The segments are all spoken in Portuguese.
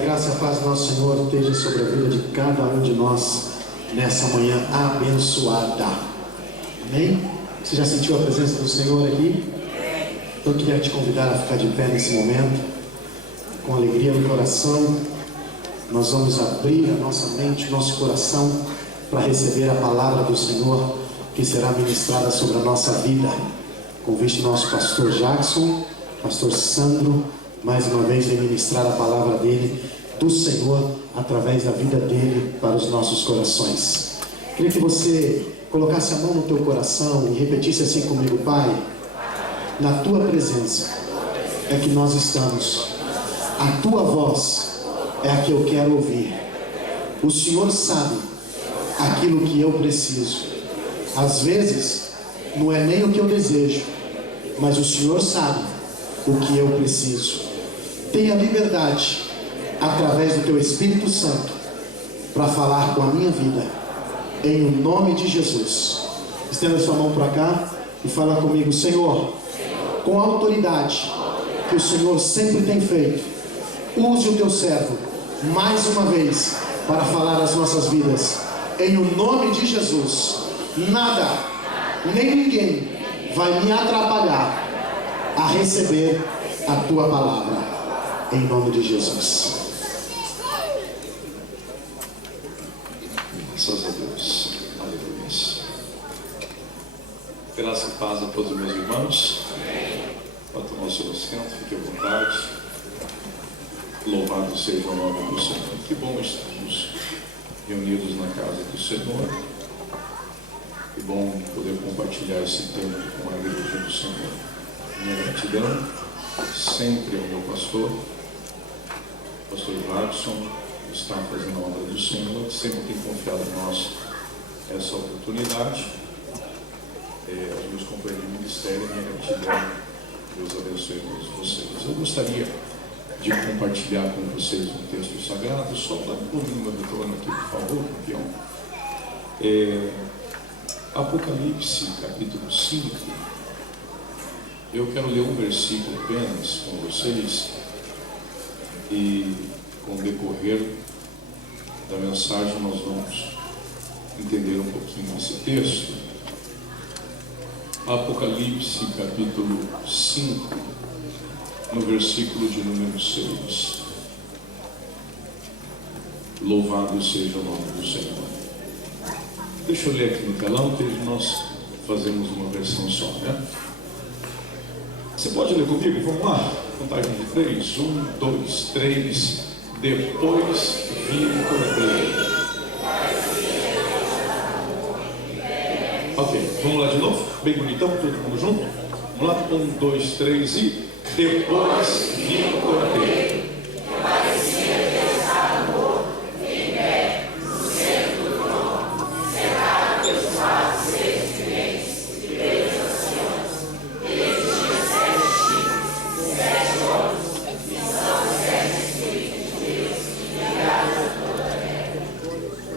graça e a paz do nosso Senhor esteja sobre a vida de cada um de nós nessa manhã abençoada. Amém? Você já sentiu a presença do Senhor aqui? Então eu queria te convidar a ficar de pé nesse momento, com alegria no coração. Nós vamos abrir a nossa mente, o nosso coração, para receber a palavra do Senhor que será ministrada sobre a nossa vida. Convite nosso pastor Jackson, pastor Sandro, mais uma vez vem ministrar a palavra dele, do Senhor, através da vida dele para os nossos corações. Queria que você colocasse a mão no teu coração e repetisse assim comigo: Pai, na tua presença é que nós estamos, a tua voz é a que eu quero ouvir. O Senhor sabe aquilo que eu preciso. Às vezes não é nem o que eu desejo, mas o Senhor sabe o que eu preciso. Tenha liberdade, através do teu Espírito Santo, para falar com a minha vida, em o nome de Jesus. Estenda sua mão para cá e fala comigo: Senhor, com a autoridade que o Senhor sempre tem feito, use o teu servo mais uma vez para falar as nossas vidas, em o nome de Jesus. Nada, nem ninguém vai me atrapalhar a receber a tua palavra, em nome de Jesus. Graças a Deus. Aleluia. Graça e paz a todos os meus irmãos. Pode tomar o seu assento, fique à vontade. Louvado seja o nome do Senhor. Que bom estarmos reunidos na casa do Senhor. Que bom poder compartilhar esse tempo com a igreja do Senhor. Minha gratidão sempre ao meu pastor Jackson, que está fazendo a obra do Senhor, que sempre tem confiado em nós essa oportunidade. Aos meus companheiros de ministério, minha gratidão. Deus abençoe todos vocês. Eu gostaria de compartilhar com vocês um texto sagrado. Só dá um pouquinho meu retorno aqui, por favor, campeão. Apocalipse, capítulo 5. Eu quero ler um versículo apenas com vocês, e com o decorrer da mensagem nós vamos entender um pouquinho esse texto. Apocalipse, capítulo 5, no versículo de número 6. Louvado seja o nome do Senhor. Deixa eu ler aqui no telão, que nós fazemos uma versão só, né? Você pode ler comigo? Vamos lá? Contagem de 3. 1, 2, 3. Depois vi o cordeiro. Ok, vamos lá de novo? Bem bonitão, todo mundo junto? Vamos lá? 1, 2, 3 e... Depois vi o cordeiro.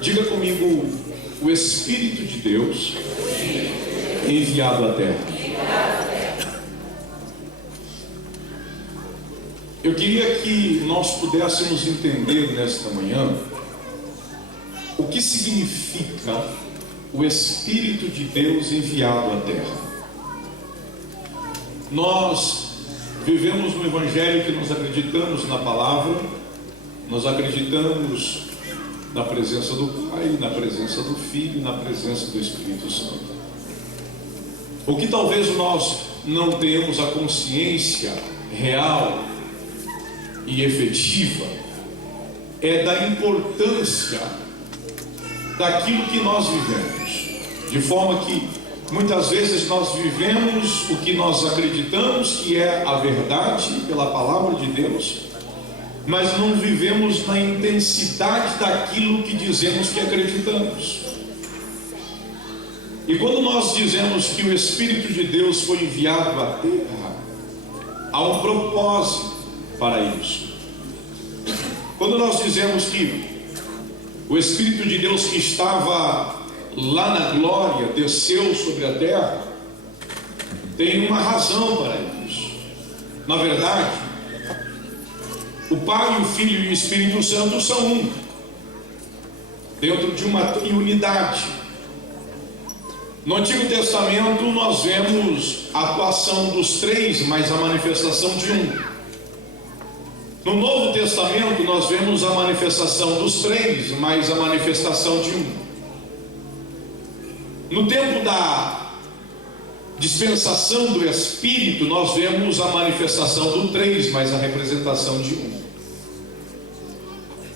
Diga comigo: o Espírito de Deus enviado à terra. Eu queria que nós pudéssemos entender nesta manhã o que significa o Espírito de Deus enviado à terra. Nós vivemos no Evangelho que nós acreditamos na palavra, nós acreditamos na presença do Pai, na presença do Filho, na presença do Espírito Santo. O que talvez nós não tenhamos a consciência real e efetiva é da importância daquilo que nós vivemos, de forma que muitas vezes nós vivemos o que nós acreditamos que é a verdade pela palavra de Deus, mas não vivemos na intensidade daquilo que dizemos que acreditamos. E quando nós dizemos que o Espírito de Deus foi enviado à terra, há um propósito para isso. Quando nós dizemos que o Espírito de Deus que estava lá na glória desceu sobre a terra, tem uma razão para isso. Na verdade, O Pai, o Filho e o Espírito Santo são um, dentro de uma triunidade. No Antigo Testamento nós vemos a atuação dos três, mas a manifestação de um. No Novo Testamento nós vemos a manifestação dos três, mas a manifestação de um. No tempo da dispensação do Espírito nós vemos a manifestação do três, mas a representação de um.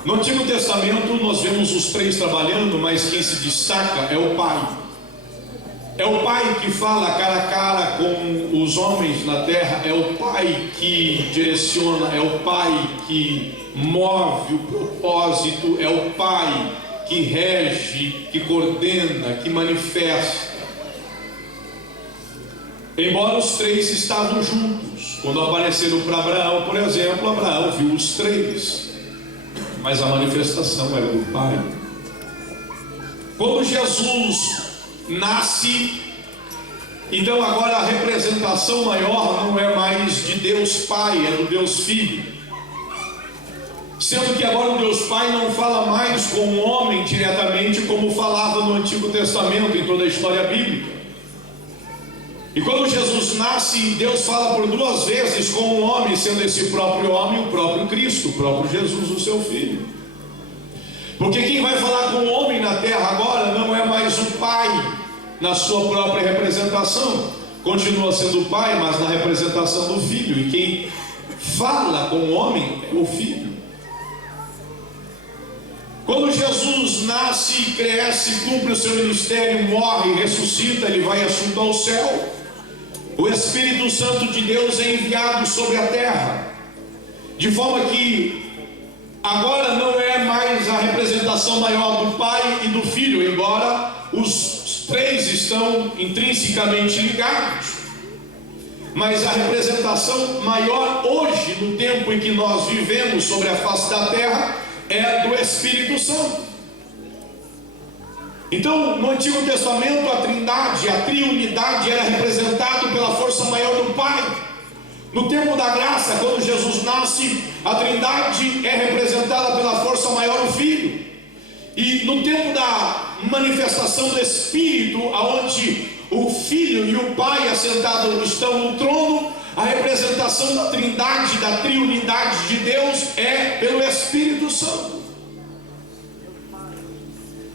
No Antigo Testamento nós vemos os três trabalhando, mas quem se destaca é o Pai. É o Pai que fala cara a cara com os homens na terra, é o Pai que direciona, é o Pai que move o propósito, é o Pai que rege, que coordena, que manifesta. Embora os três estavam juntos, quando apareceram para Abraão, por exemplo, Abraão viu os três, mas a manifestação era do Pai. Quando Jesus nasce, então agora a representação maior não é mais de Deus Pai, é do Deus Filho, sendo que agora o Deus Pai não fala mais com o homem diretamente como falava no Antigo Testamento, em toda a história bíblica. E quando Jesus nasce, Deus fala por duas vezes com o homem, sendo esse próprio homem o próprio Cristo, o próprio Jesus, o seu Filho. Porque quem vai falar com o homem na terra agora não é mais o Pai na sua própria representação, continua sendo o Pai, mas na representação do Filho. E quem fala com o homem é o Filho. Quando Jesus nasce, cresce, cumpre o seu ministério, morre, ressuscita, ele vai assunto ao céu. O Espírito Santo de Deus é enviado sobre a terra, de forma que agora não é mais a representação maior do Pai e do Filho, embora os três estão intrinsecamente ligados, mas a representação maior hoje, no tempo em que nós vivemos sobre a face da terra, é do Espírito Santo. Então, no Antigo Testamento, a trindade, a triunidade era representada pela força maior do Pai. No tempo da graça, quando Jesus nasce, a trindade é representada pela força maior do Filho. E no tempo da manifestação do Espírito, onde o Filho e o Pai assentados estão no trono, a representação da trindade, da triunidade de Deus é pelo Espírito Santo.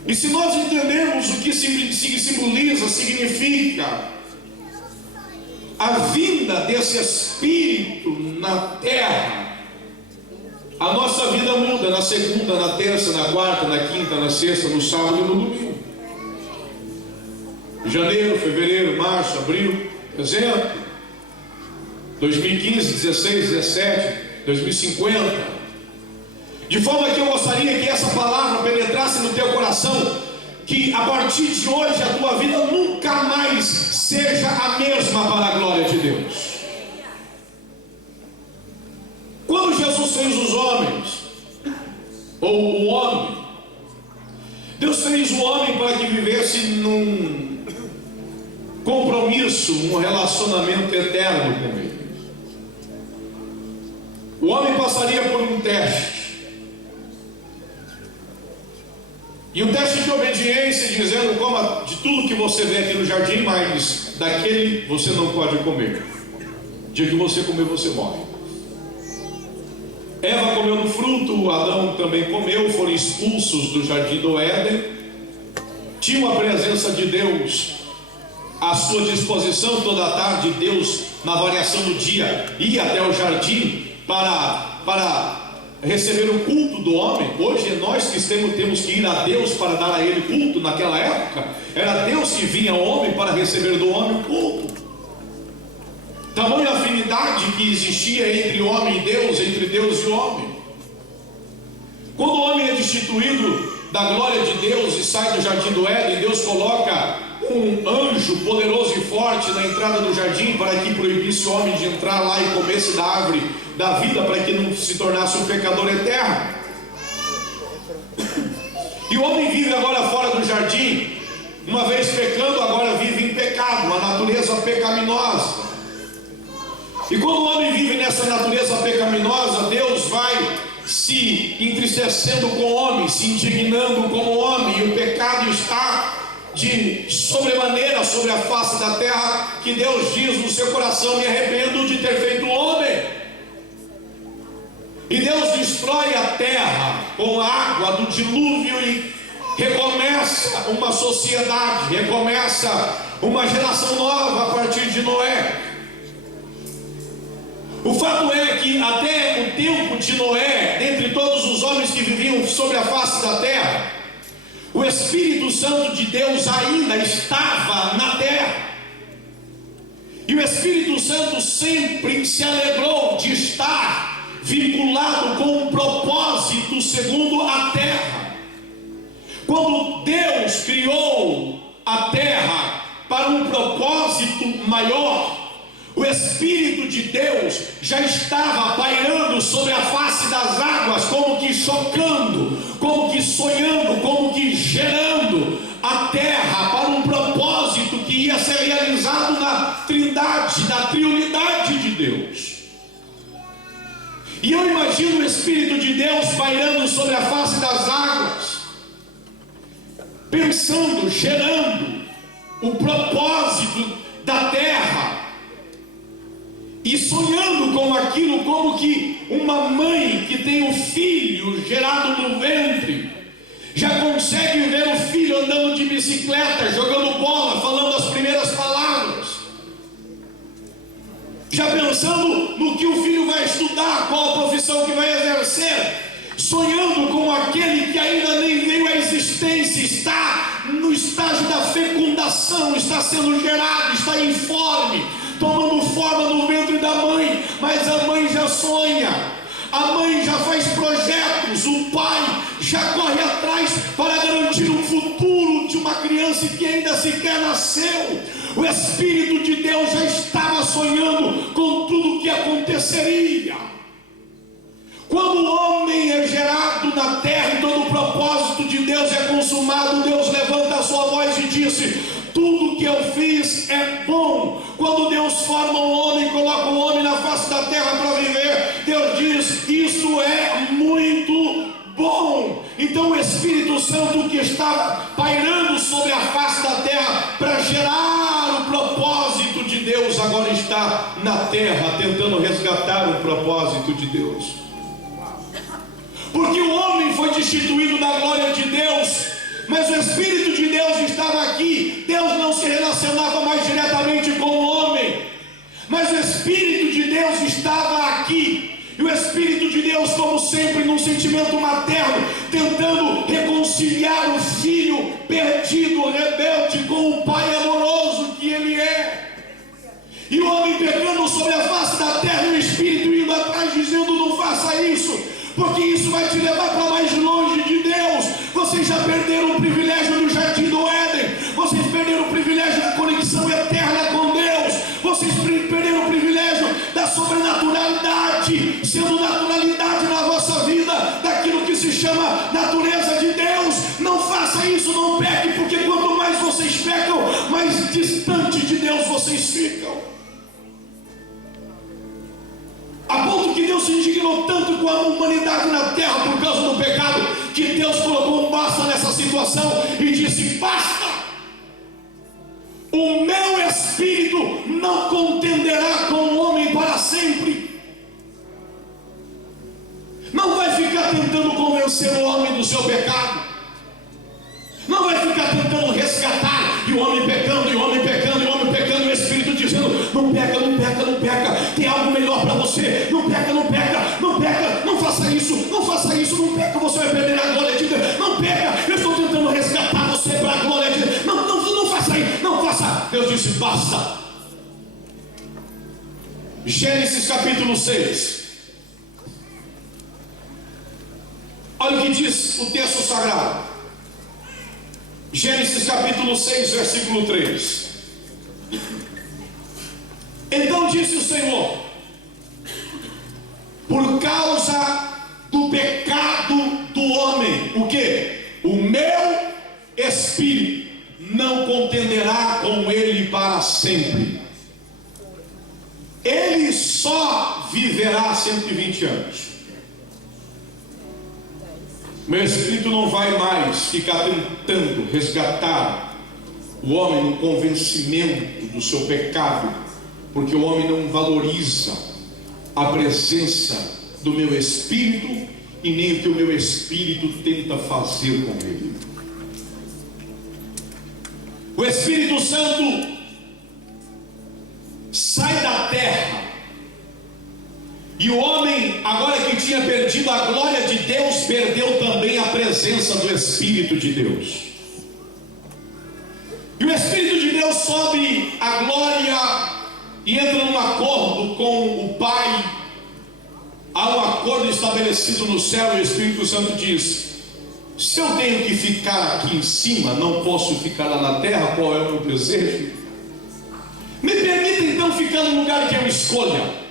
E se nós entendemos o que simboliza, significa a vinda desse Espírito na terra, a nossa vida muda na segunda, na terça, na quarta, na quinta, na sexta, no sábado e no domingo. Janeiro, fevereiro, março, abril, dezembro, 2015, 16, 17, 2050. De forma que eu gostaria que essa palavra penetrasse no teu coração, que a partir de hoje a tua vida nunca mais seja a mesma para a glória de Deus. Quando Jesus fez os homens, ou o homem, Deus fez o homem para que vivesse num compromisso, um relacionamento eterno com Ele. O homem passaria por um teste. E um teste de obediência, dizendo: coma de tudo que você vê aqui no jardim, mas daquele você não pode comer. O dia que você comer, você morre. Eva comeu do fruto, Adão também comeu, foram expulsos do jardim do Éden. Tinham a presença de Deus à sua disposição toda a tarde. Deus, na variação do dia, ia até o jardim para receber o culto do homem. Hoje nós que temos que ir a Deus para dar a Ele culto. Naquela época era Deus que vinha ao homem para receber do homem o culto. Tamanha afinidade que existia entre homem e Deus, entre Deus e o homem. Quando o homem é destituído da glória de Deus e sai do jardim do Éden, Deus coloca um anjo poderoso e forte na entrada do jardim para que proibisse o homem de entrar lá e comesse da árvore da vida, para que não se tornasse um pecador eterno. E o homem vive agora fora do jardim, uma vez pecando, agora vive em pecado, uma natureza pecaminosa. E quando o homem vive nessa natureza pecaminosa, Deus vai se entristecendo com o homem, se indignando com o homem, e o pecado está de sobremaneira sobre a face da terra, que Deus diz no seu coração: me arrependo de ter feito o homem. E Deus destrói a terra com a água do dilúvio e recomeça uma sociedade, recomeça uma geração nova a partir de Noé. O fato é que até o tempo de Noé, dentre todos os homens que viviam sobre a face da terra, o Espírito Santo de Deus ainda estava na terra. E o Espírito Santo sempre se alegrou de estar vinculado com um propósito segundo a terra. Quando Deus criou a terra para um propósito maior, o Espírito de Deus já estava pairando sobre a face das águas, como que chocando, como que sonhando, como que gerando a terra para um propósito que ia ser realizado na trindade, na triunidade de Deus. E eu imagino o Espírito de Deus pairando sobre a face das águas, pensando, gerando o propósito da terra, e sonhando com aquilo, como que uma mãe que tem um filho gerado no ventre já consegue ver o filho andando de bicicleta, jogando bola, falando as primeiras palavras, já pensando no que o filho vai estudar, qual a profissão que vai exercer, sonhando com aquele que ainda nem veio à existência, está no estágio da fecundação, está sendo gerado, está informe, tomando forma no ventre da mãe, mas a mãe já sonha, a mãe já faz projetos, o pai já corre atrás para garantir um futuro de uma criança que ainda sequer nasceu. O Espírito de Deus já estava sonhando com tudo o que aconteceria. Quando o homem é gerado na terra e todo o propósito de Deus é consumado, Deus levanta a sua voz e disse: tudo que eu fiz é bom. Quando Deus forma o homem, coloca o homem na face da terra para viver, Deus diz: isso é muito bom. Então o Espírito Santo que estava pairando sobre a face da terra para gerar o propósito de Deus, agora está na terra tentando resgatar o propósito de Deus. Porque o homem foi destituído da glória de Deus, mas o Espírito de Deus estava aqui. Deus não se relacionava mais diretamente com o homem, mas o Espírito de Deus estava aqui. E o Espírito de Deus, como sempre, num sentimento materno, tentando reconciliar o filho perdido, rebelde, com o pai amoroso que ele é. E o homem pegando sobre a face da terra, e o Espírito indo atrás, dizendo: não faça isso, porque isso vai te levar para mais longe de Deus. Vocês já perderam o privilégio do jardim do Éden, vocês perderam o privilégio da conexão eterna com Deus, vocês perderam o privilégio da sobrenaturalidade, sendo naturalidade na vossa vida, daquilo que se chama natureza de Deus. Não faça isso, não peque, porque quanto mais vocês pecam, mais distante de Deus vocês ficam. A ponto que Deus se indignou tanto com a humanidade na terra por causa do pecado, que Deus colocou um basta nessa situação e disse: basta! O meu Espírito não contenderá com o homem para sempre. Não vai ficar tentando convencer o homem do seu pecado, não vai ficar tentando resgatar, e o homem pecando, e o homem pecando, e o homem pecando, e o Espírito dizendo: não peca, não peca, não peca, tem algo melhor para você, não peca, não peca, não peca, não faça isso, não faça isso, não peca, você vai perder a glória de Deus, não peca, eu estou tentando resgatar você para a glória de Deus, não faça isso, não faça. Deus disse: basta. Gênesis capítulo 6, olha o que diz o texto sagrado. Gênesis capítulo 6, versículo 3. Então disse o Senhor: por causa do pecado do homem, o que? O meu Espírito não contenderá com ele para sempre. Eles só viverá 120 anos. Meu espírito não vai mais ficar tentando resgatar o homem no convencimento do seu pecado, porque o homem não valoriza a presença do meu espírito e nem o que o meu espírito tenta fazer com ele. O Espírito Santo sai da terra, e o homem, agora que tinha perdido a glória de Deus, perdeu também a presença do Espírito de Deus. E o Espírito de Deus sobe a glória e entra num acordo com o Pai. Há um acordo estabelecido no céu, e o Espírito Santo diz: se eu tenho que ficar aqui em cima, não posso ficar lá na terra, qual é o meu desejo? Me permita então ficar no lugar que eu escolha,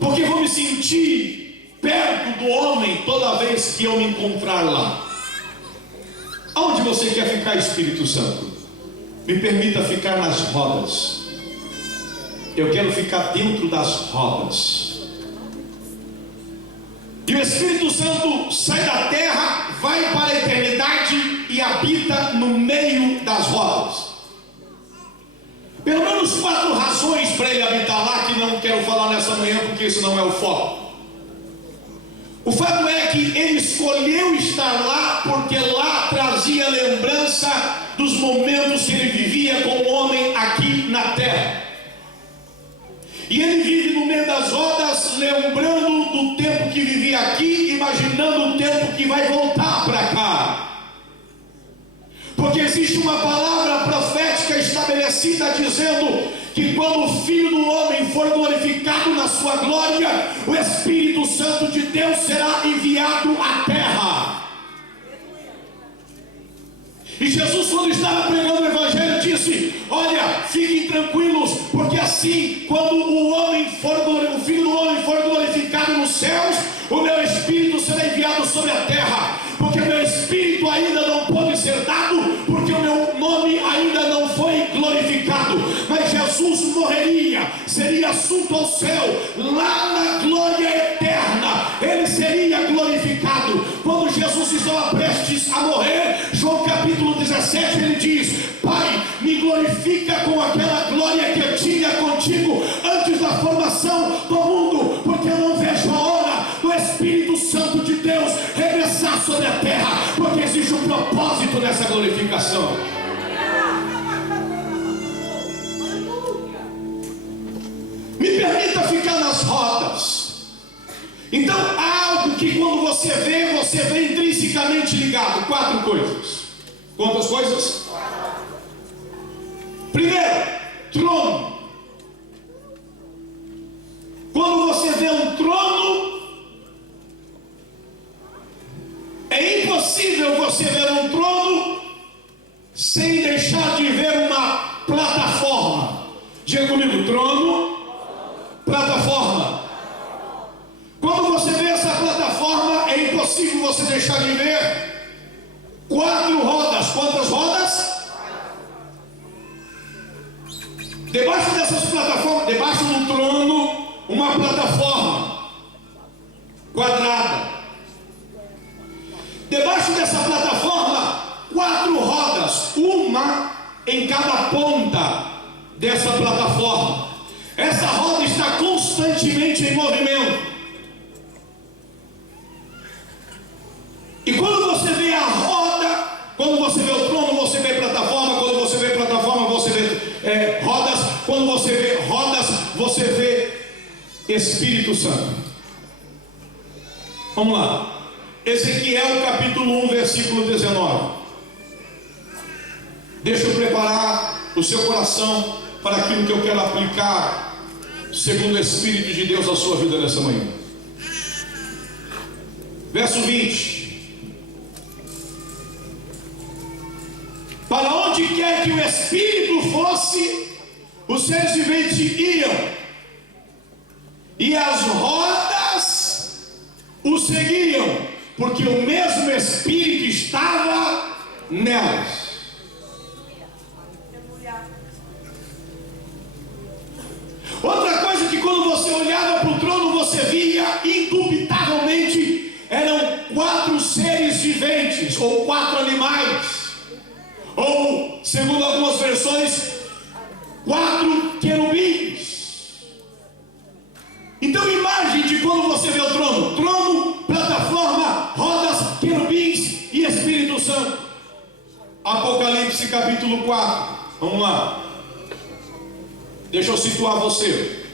porque vou me sentir perto do homem toda vez que eu me encontrar lá. Aonde você quer ficar, Espírito Santo? Me permita ficar nas rodas. Eu quero ficar dentro das rodas. E o Espírito Santo sai da terra, vai para a eternidade e habita no meio das rodas. Pelo menos 4 razões para ele habitar lá, que não quero falar nessa manhã, porque isso não é o foco. O fato é que ele escolheu estar lá, porque lá trazia lembrança dos momentos que ele vivia como homem aqui na terra. E ele vive no meio das rodas, lembrando do tempo que vivia aqui, imaginando o tempo que vai voltar para cá. Porque existe uma palavra profética estabelecida dizendo que quando o Filho do Homem for glorificado na sua glória, o Espírito Santo de Deus será enviado à terra. E Jesus, quando estava pregando o Evangelho, disse: olha, fiquem tranquilos, porque assim, quando o Filho do Homem for glorificado nos céus, o meu Espírito será enviado sobre a terra. Porque o meu Espírito ainda não pode ser dado, porque o meu nome ainda não foi glorificado. Mas Jesus morreria, seria assunto ao céu, lá na glória eterna, ele seria glorificado. Quando Jesus estava prestes a morrer, João capítulo 17, ele diz: Pai, me glorifica com aquela glória que eu tinha contigo antes da formação do mundo, porque eu não vejo a hora do Espírito Santo de Deus regressar sobre a terra, porque existe um propósito nessa glorificação. Me permita ficar nas rodas. Então, há algo que quando você vê intrinsecamente ligado. 4 coisas. Quantas coisas? Primeiro, trono. Quando você vê um trono, é impossível você ver um trono sem deixar de ver uma plataforma. Diga comigo: trono, plataforma. Quando você vê essa plataforma, é impossível você deixar de ver 4 rodas. Quantas rodas? Debaixo dessas plataformas, debaixo do trono, uma plataforma quadrada. Debaixo dessa plataforma, 4 rodas, uma em cada ponta dessa plataforma. Essa roda está constantemente em movimento. E quando você vê a roda, quando você vê o trono, você vê plataforma. Quando você vê plataforma, você vê rodas. Quando você vê rodas, você vê Espírito Santo. Vamos lá. Ezequiel capítulo 1, versículo 19. Deixa eu preparar o seu coração para aquilo que eu quero aplicar, segundo o Espírito de Deus, à sua vida nessa manhã. Verso 20. Para onde quer que o Espírito fosse, os seres viventes iam, e as rodas o seguiam, porque o mesmo Espírito estava nelas. Outra seres, ou 4 animais, ou, segundo algumas versões, 4 querubins. Então, imagem de quando você vê o trono: trono, plataforma, rodas, querubins e Espírito Santo. Apocalipse capítulo 4. Vamos lá. Deixa eu situar você.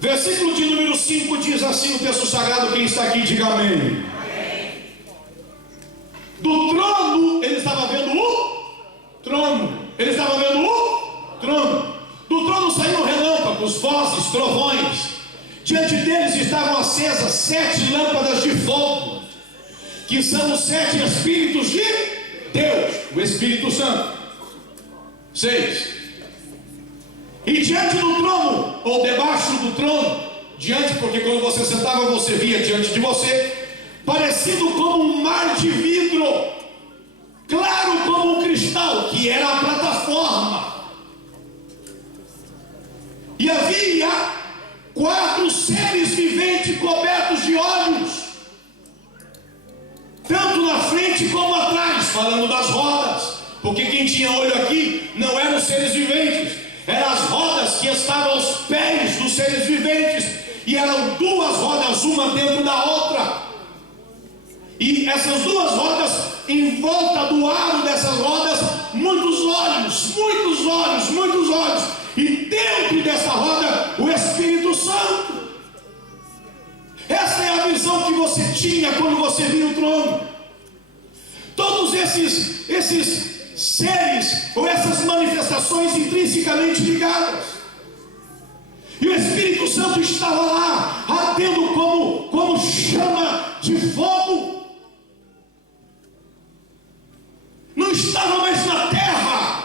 Versículo de número 5 diz assim o texto sagrado. Quem está aqui, diga amém. Do trono, ele estava vendo o trono. Ele estava vendo o trono. Do trono saíram relâmpagos, vozes, trovões. Diante deles estavam acesas 7 lâmpadas de fogo, que são os 7 Espíritos de Deus, o Espírito Santo. 6. E diante do trono, ou debaixo do trono, diante, porque quando você sentava, você via diante de você, parecido como um mar de vidro, claro como um cristal, que era a plataforma. E havia 4 seres viventes cobertos de olhos, tanto na frente como atrás, falando das rodas, porque quem tinha olho aqui não eram os seres viventes, eram as rodas que estavam aos pés dos seres viventes, e eram 2 rodas, uma dentro da outra, e essas 2 rodas, em volta do aro dessas rodas, muitos olhos, muitos olhos, muitos olhos, e dentro dessa roda, o Espírito Santo. Essa é a visão que você tinha quando você via o trono. Todos esses seres, ou essas manifestações intrinsecamente ligadas. E o Espírito Santo estava lá, ardendo como chama de fogo. Não estava mais na terra.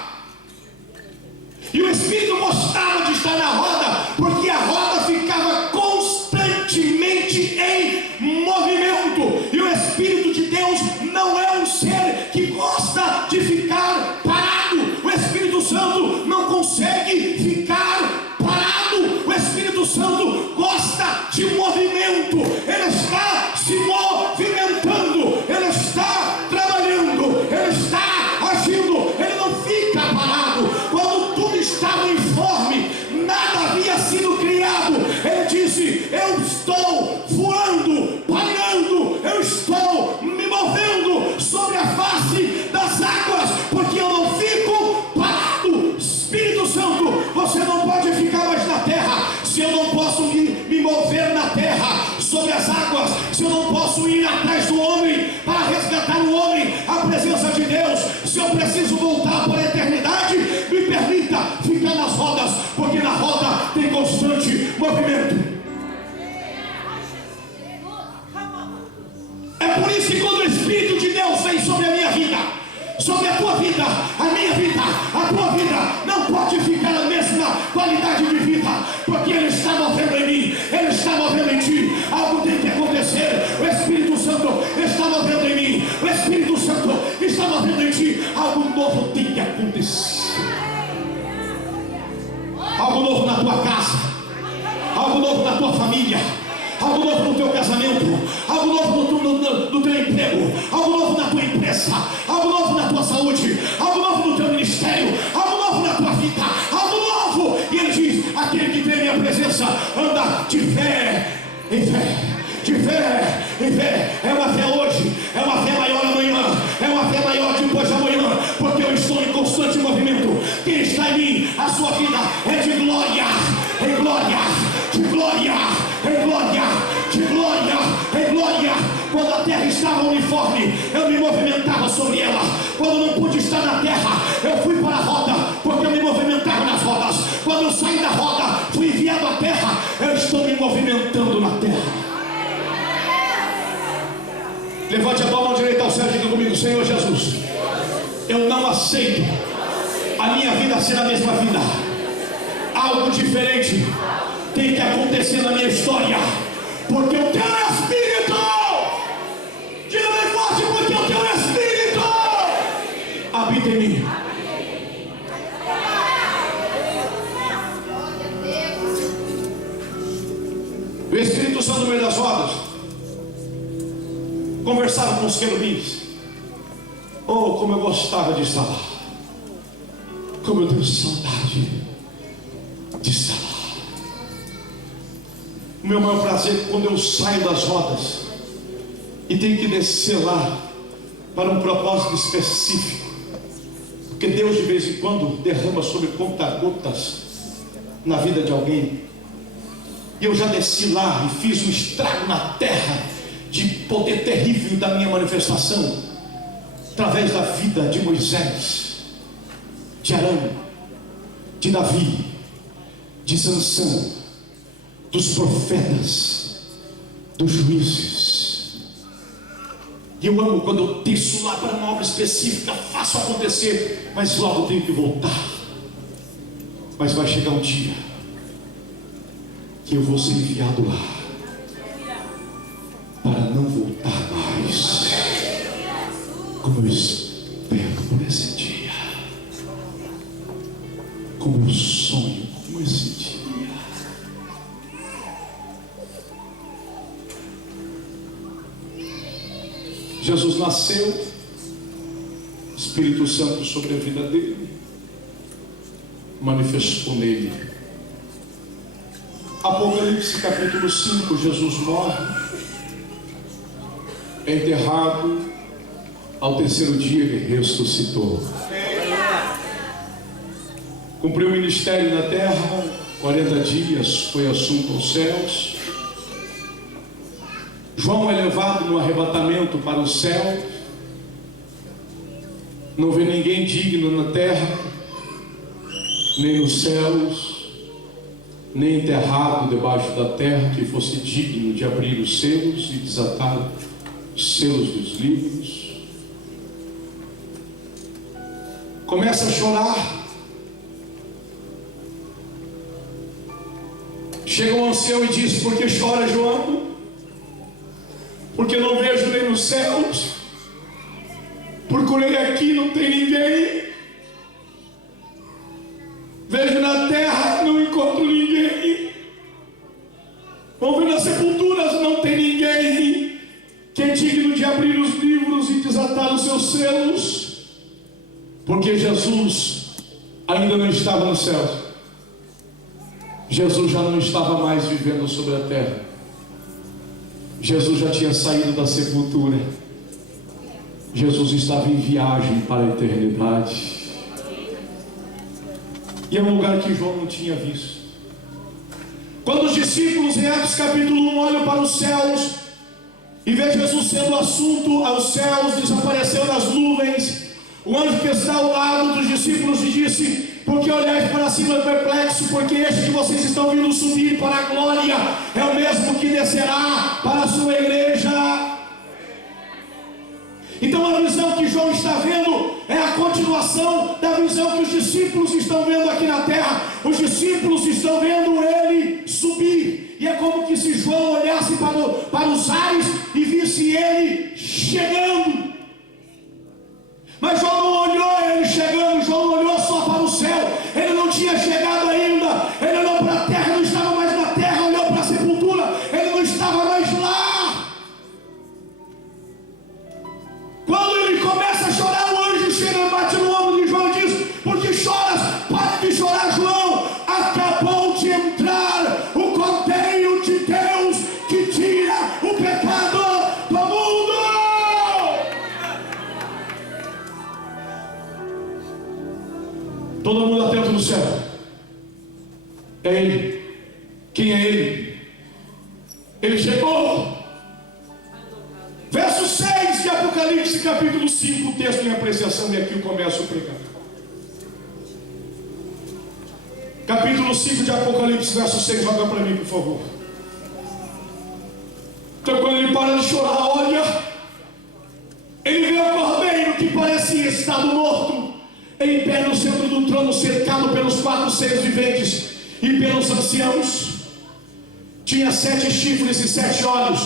E o Espírito gostava de estar na roda, porque a roda ficava constantemente em movimento. E o Espírito de Deus não é um ser que gosta de ficar parado. O Espírito Santo não consegue ficar parado. O Espírito Santo gosta de movimento. Ele está se movimentando, ele está trabalhando, ele está agindo, ele não fica parado. Quando tudo estava informe, nada havia sido criado, ele disse: eu estou voando, pairando, eu estou me movendo sobre a face das águas, porque eu não fico parado. Espírito Santo, você não pode ficar mais na terra. Se eu não posso me mover na terra, sobre as águas, se eu não posso ir atrás do homem para resgatar o homem, a presença de Deus, se eu preciso voltar para a eternidade, me permita ficar nas rodas, porque na roda tem constante movimento. É por isso que quando o Espírito de Deus vem sobre a minha vida, sobre a tua vida, a minha vida, a tua vida, não pode ficar a mesma qualidade de vida, porque Ele está movendo em mim, Ele está movendo em ti. Algo tem que acontecer. O Espírito Santo está movendo em mim, o Espírito Santo está movendo em ti. Algo novo tem que acontecer. Algo novo na tua casa, algo novo na tua família, algo novo no teu casamento, algo novo no teu emprego, algo novo na tua empresa, algo novo na tua saúde, algo novo no teu ministério, algo novo na tua vida, algo novo. E ele diz: aquele que tem minha presença anda de fé em fé, de fé em fé. É uma fé hoje, é uma fé maior amanhã, é uma fé maior depois de amanhã, porque eu estou em constante movimento. Quem está em mim, a sua vida é de glória em glória, de glória em glória, de glória em glória. Quando a terra estava uniforme, eu me movimentava sobre ela. Quando eu não pude estar na terra, eu fui para a roda, porque eu me movimentava nas rodas. Quando eu saí da roda, fui enviado à terra, eu estou me movimentando na terra. Levante a tua mão direita ao céu e diga comigo: Senhor Jesus, eu não aceito a minha vida ser a mesma vida. Algo diferente tem que acontecer na minha história, porque o teu Espírito, diga bem forte, porque o teu Espírito habita em mim. O Espírito Santo no meio das rodas. conversava com os querubins. Oh, como eu gostava de estar lá. Como eu tenho saudade de estar lá. O meu maior prazer é quando eu saio das rodas e tenho que descer lá para um propósito específico. Porque Deus de vez em quando derrama sobre conta-gotas na vida de alguém. E eu já desci lá e fiz um estrago na terra de poder terrível da minha manifestação, através da vida de Moisés, de Arão, de Davi, de Sansão, dos profetas, dos juízes. E eu amo quando eu desço lá para uma obra específica, faço acontecer, mas logo tenho que voltar. Mas vai chegar um dia que eu vou ser enviado lá para não voltar mais, como eu espero por esse dia, como eu sonho com esse dia. Jesus nasceu, Espírito Santo sobre a vida dele, manifestou nele. Apocalipse capítulo 5, Jesus morre, é enterrado, ao terceiro dia ele ressuscitou. Cumpriu o ministério na terra, 40 dias, foi assunto aos céus. João é levado no arrebatamento para o céu, não vê ninguém digno na terra, nem nos céus, nem enterrado debaixo da terra, que fosse digno de abrir os selos e desatar os selos dos livros. Começa a chorar. Chega um ancião e diz: por que chora, João? Porque não vejo nem nos céus. Procurei aqui, não tem ninguém. Vejo na terra, não encontro ninguém. Vamos ver nas sepulturas, não tem ninguém que é digno de abrir os livros e desatar os seus selos. Porque Jesus ainda não estava no céu. Jesus já não estava mais vivendo sobre a terra. Jesus já tinha saído da sepultura. Jesus estava em viagem para a eternidade. E é um lugar que João não tinha visto. Quando os discípulos em Atos capítulo 1 olham para os céus e vê Jesus sendo assunto aos céus, desapareceu das nuvens, o anjo que está ao lado dos discípulos lhe disse: por que olhais para cima perplexo? Porque este que vocês estão vindo subir para a glória é o mesmo que descerá para a sua igreja. Então a visão que João está vendo é a continuação da visão que os discípulos estão vendo aqui na terra. Os discípulos estão vendo ele subir, e é como que se João olhasse para os ares e visse ele chegando. Mas João não olhou ele chegando, João não olhou só para o céu. Ele não tinha chegado ainda. Ele olhou para a terra, não estava mais na terra. Olhou para a sepultura, ele não estava mais lá. Quando ele começa a chorar, o anjo chega, bate no ombro de João e diz: por que choras? Para de chorar, João. Acabou de entrar o Cordeiro de Deus que tira o pecado do mundo. Todo mundo atento no céu. É ele. Quem é ele? Ele chegou. Verso 6 de Apocalipse capítulo 5, o texto em apreciação, e aqui eu começo a pregar. Capítulo 5 de Apocalipse, verso 6, joga para mim, por favor. Então quando ele para de chorar, olha, ele vê o cordeiro que parecia estado morto, em pé no centro do trono, cercado pelos 4 seres viventes e pelos anciãos. Tinha 7 chifres e 7 olhos,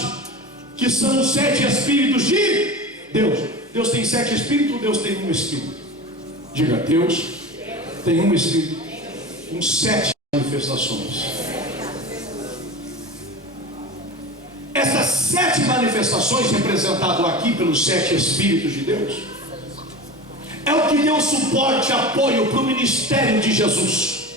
que são os 7 espíritos de Deus. Deus tem 7 espíritos, Deus tem um espírito. Diga: Deus tem um espírito com 7 manifestações. Essas 7 manifestações representadas aqui pelos 7 Espíritos de Deus é o que deu suporte, apoio para o ministério de Jesus.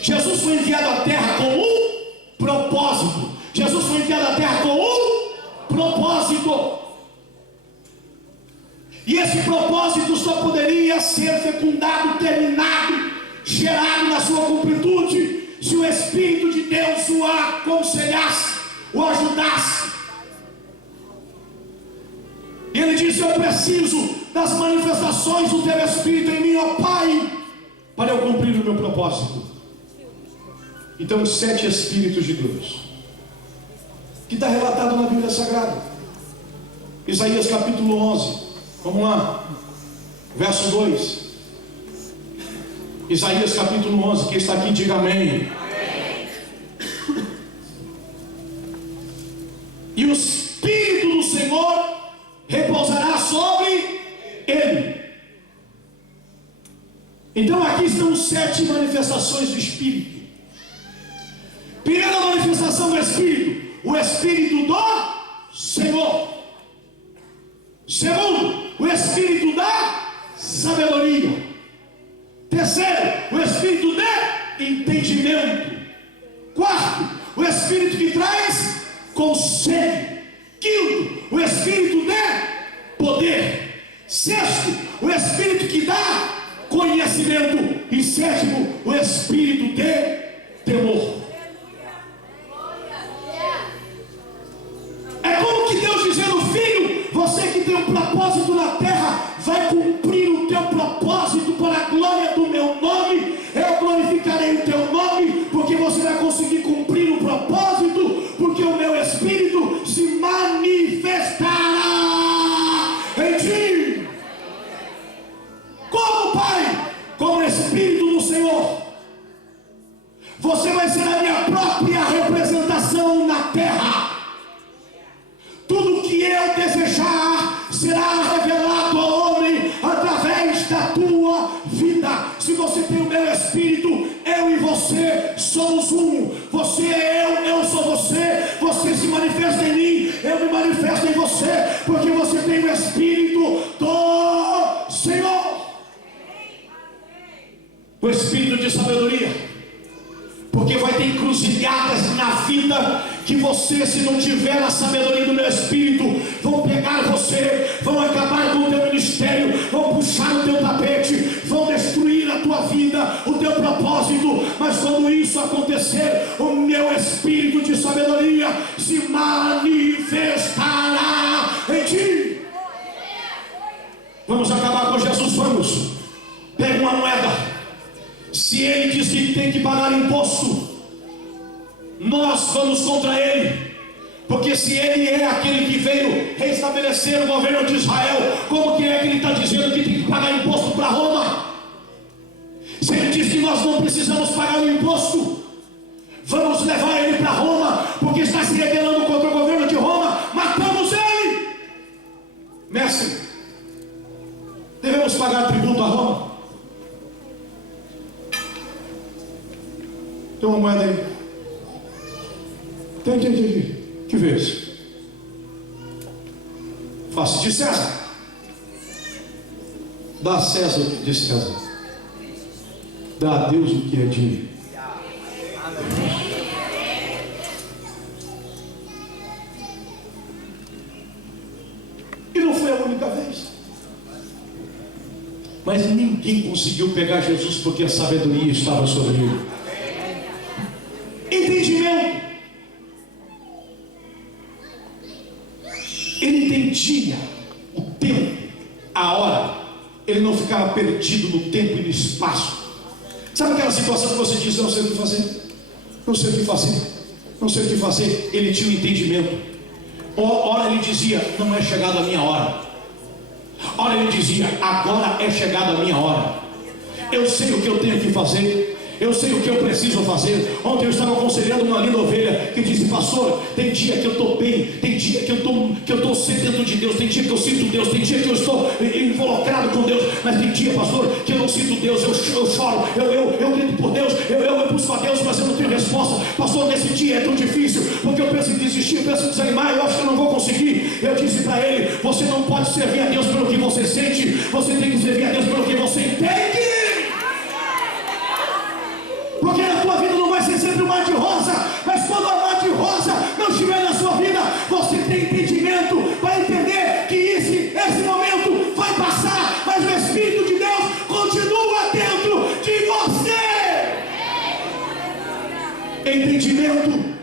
Jesus foi enviado à terra com um propósito. Jesus foi enviado à terra com um propósito. E esse propósito só poderia ser fecundado, terminado, gerado na sua completude, se o Espírito de Deus o aconselhasse, o ajudasse. E ele disse: eu preciso das manifestações do teu Espírito em mim, ó Pai, para eu cumprir o meu propósito. Então, os 7 Espíritos de Deus, que está relatado na Bíblia Sagrada, Isaías capítulo 11, vamos lá, verso 2. Isaías capítulo 11, quem está aqui diga amém. E o Espírito do Senhor repousará sobre ele. Então aqui estão 7 manifestações do Espírito. Primeira manifestação do Espírito, o Espírito do Senhor. Segundo, o Espírito da sabedoria. Terceiro, o Espírito de entendimento. Quarto, o Espírito que traz conselho. Quinto, o Espírito de poder. Sexto, o Espírito que dá conhecimento. E sétimo, o Espírito de temor. É como que Deus dizendo: filho, você que tem um propósito na terra, vai cumprir o teu propósito para a glória do meu nome. Eu glorificarei o teu nome, porque você vai conseguir cumprir o propósito, porque o meu Espírito se manifestará em ti. Como, Pai? Como Espírito do Senhor. Você vai ser a minha própria representação na terra. Tudo que eu desejar será revelado ao homem através da tua vida. Se você tem o meu Espírito, eu e você somos um. Você é eu sou você. Você se manifesta em mim, eu me manifesto em você, porque você tem o Espírito do Senhor. O Espírito de sabedoria. Porque vai ter encruzilhadas na vida que você, se não tiver a sabedoria do meu Espírito, vão pegar você, vão acabar com o teu ministério, vão puxar o teu tapete, vão destruir a tua vida, o teu propósito. Mas quando isso acontecer, o meu Espírito de sabedoria se manifestará em ti. Vamos acabar com Jesus, vamos. Pega uma moeda. Se ele diz que tem que pagar imposto, nós vamos contra ele. Porque se ele é aquele que veio restabelecer o governo de Israel, como que é que ele está dizendo que tem que pagar imposto para Roma? Se ele diz que nós não precisamos pagar o imposto, vamos levar ele para Roma, porque está se rebelando contra o governo de Roma. Matamos ele. Mestre, devemos pagar tributo a Roma? Tem uma moeda aí. Tem. Que vez? Faça de César. Dá a César o que de César. Dá a Deus o que é de Deus. E não foi a única vez. Mas ninguém conseguiu pegar Jesus, porque a sabedoria estava sobre ele. Entendimento. Ele entendia o tempo, a hora. Ele não ficava perdido no tempo e no espaço. Sabe aquela situação que você diz: não sei o que fazer, não sei o que fazer, não sei o que fazer? Ele tinha um entendimento. Ora ele dizia: não é chegada a minha hora. Ora ele dizia: agora é chegada a minha hora. Eu sei o que eu tenho que fazer. Eu sei o que eu preciso fazer. Ontem eu estava aconselhando uma linda ovelha que disse: pastor, tem dia que eu estou bem, tem dia que eu estou sedento de Deus, tem dia que eu sinto Deus, tem dia que eu estou involucrado com Deus, mas tem dia, pastor, que eu não sinto Deus, eu choro, eu grito por Deus, eu busco a Deus, mas eu não tenho resposta. Pastor, nesse dia é tão difícil, porque eu penso em desistir, eu penso em desanimar, eu acho que eu não vou conseguir. Eu disse para ele: você não pode servir a Deus pelo que você sente, você tem que servir a Deus pelo que você entende. Porque na tua vida não vai ser sempre um mar de rosa, mas quando o mar de rosa não estiver na sua vida, você tem entendimento para entender que esse momento vai passar, mas o Espírito de Deus continua dentro de você. Entendimento.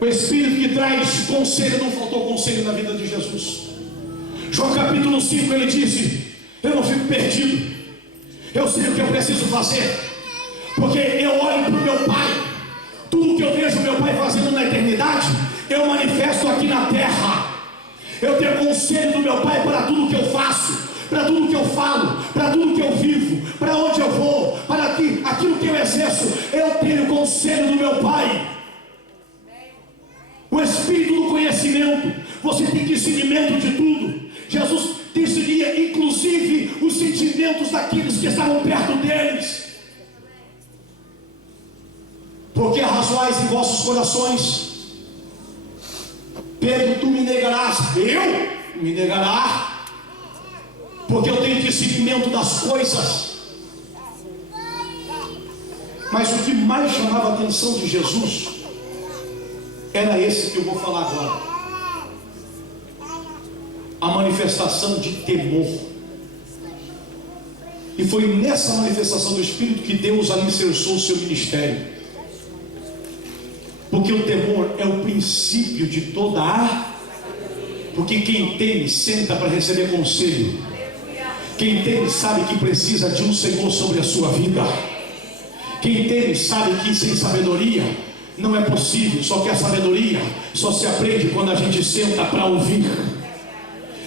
O Espírito que traz conselho, não faltou conselho na vida de Jesus. João capítulo 5, ele disse: eu não fico perdido, eu sei o que eu preciso fazer, porque eu olho para o meu Pai. Tudo que eu vejo meu Pai fazendo na eternidade, eu manifesto aqui na terra. Eu tenho conselho do meu Pai para tudo que eu faço, para tudo que eu falo, para tudo que eu vivo, para onde eu vou, para aquilo que eu exerço. Eu tenho conselho do meu Pai. O Espírito do conhecimento. Você tem discernimento de tudo. Jesus discernia inclusive os sentimentos daqueles que estavam perto deles. Porque arrazoais em vossos corações. Pedro, tu me negarás. Eu me negará, porque eu tenho discernimento das coisas. Mas o que mais chamava a atenção de Jesus era esse que eu vou falar agora: a manifestação de temor. E foi nessa manifestação do Espírito que Deus alicerçou o seu ministério. Porque o temor é o princípio de toda a... Porque quem teme senta para receber conselho. Quem teme sabe que precisa de um Senhor sobre a sua vida. Quem teme sabe que sem sabedoria não é possível. Só que a sabedoria só se aprende quando a gente senta para ouvir.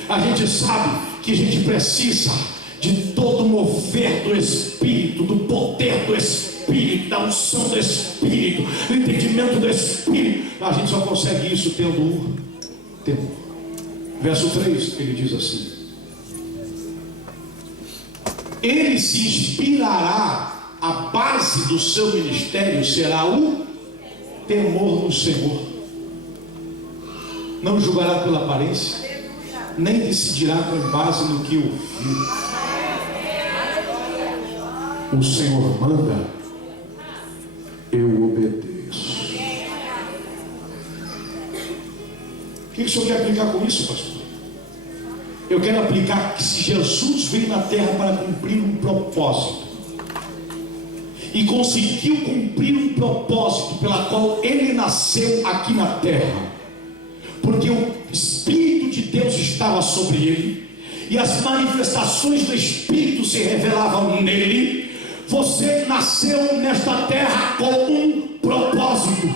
A gente sabe que a gente precisa de todo o mover do Espírito, do poder do Espírito, da unção do Espírito, do entendimento do Espírito. A gente só consegue isso tendo o temor. Verso 3, ele diz assim: ele se inspirará, a base do seu ministério será o temor do Senhor. Não julgará pela aparência, nem decidirá com base no que ouviu. O Senhor manda, eu obedeço. O que o senhor quer aplicar com isso, pastor? Eu quero aplicar que se Jesus veio na terra para cumprir um propósito, e conseguiu cumprir um propósito pela qual ele nasceu aqui na terra, porque o Espírito de Deus estava sobre ele, e as manifestações do Espírito se revelavam nele. Você nasceu nesta terra com um propósito.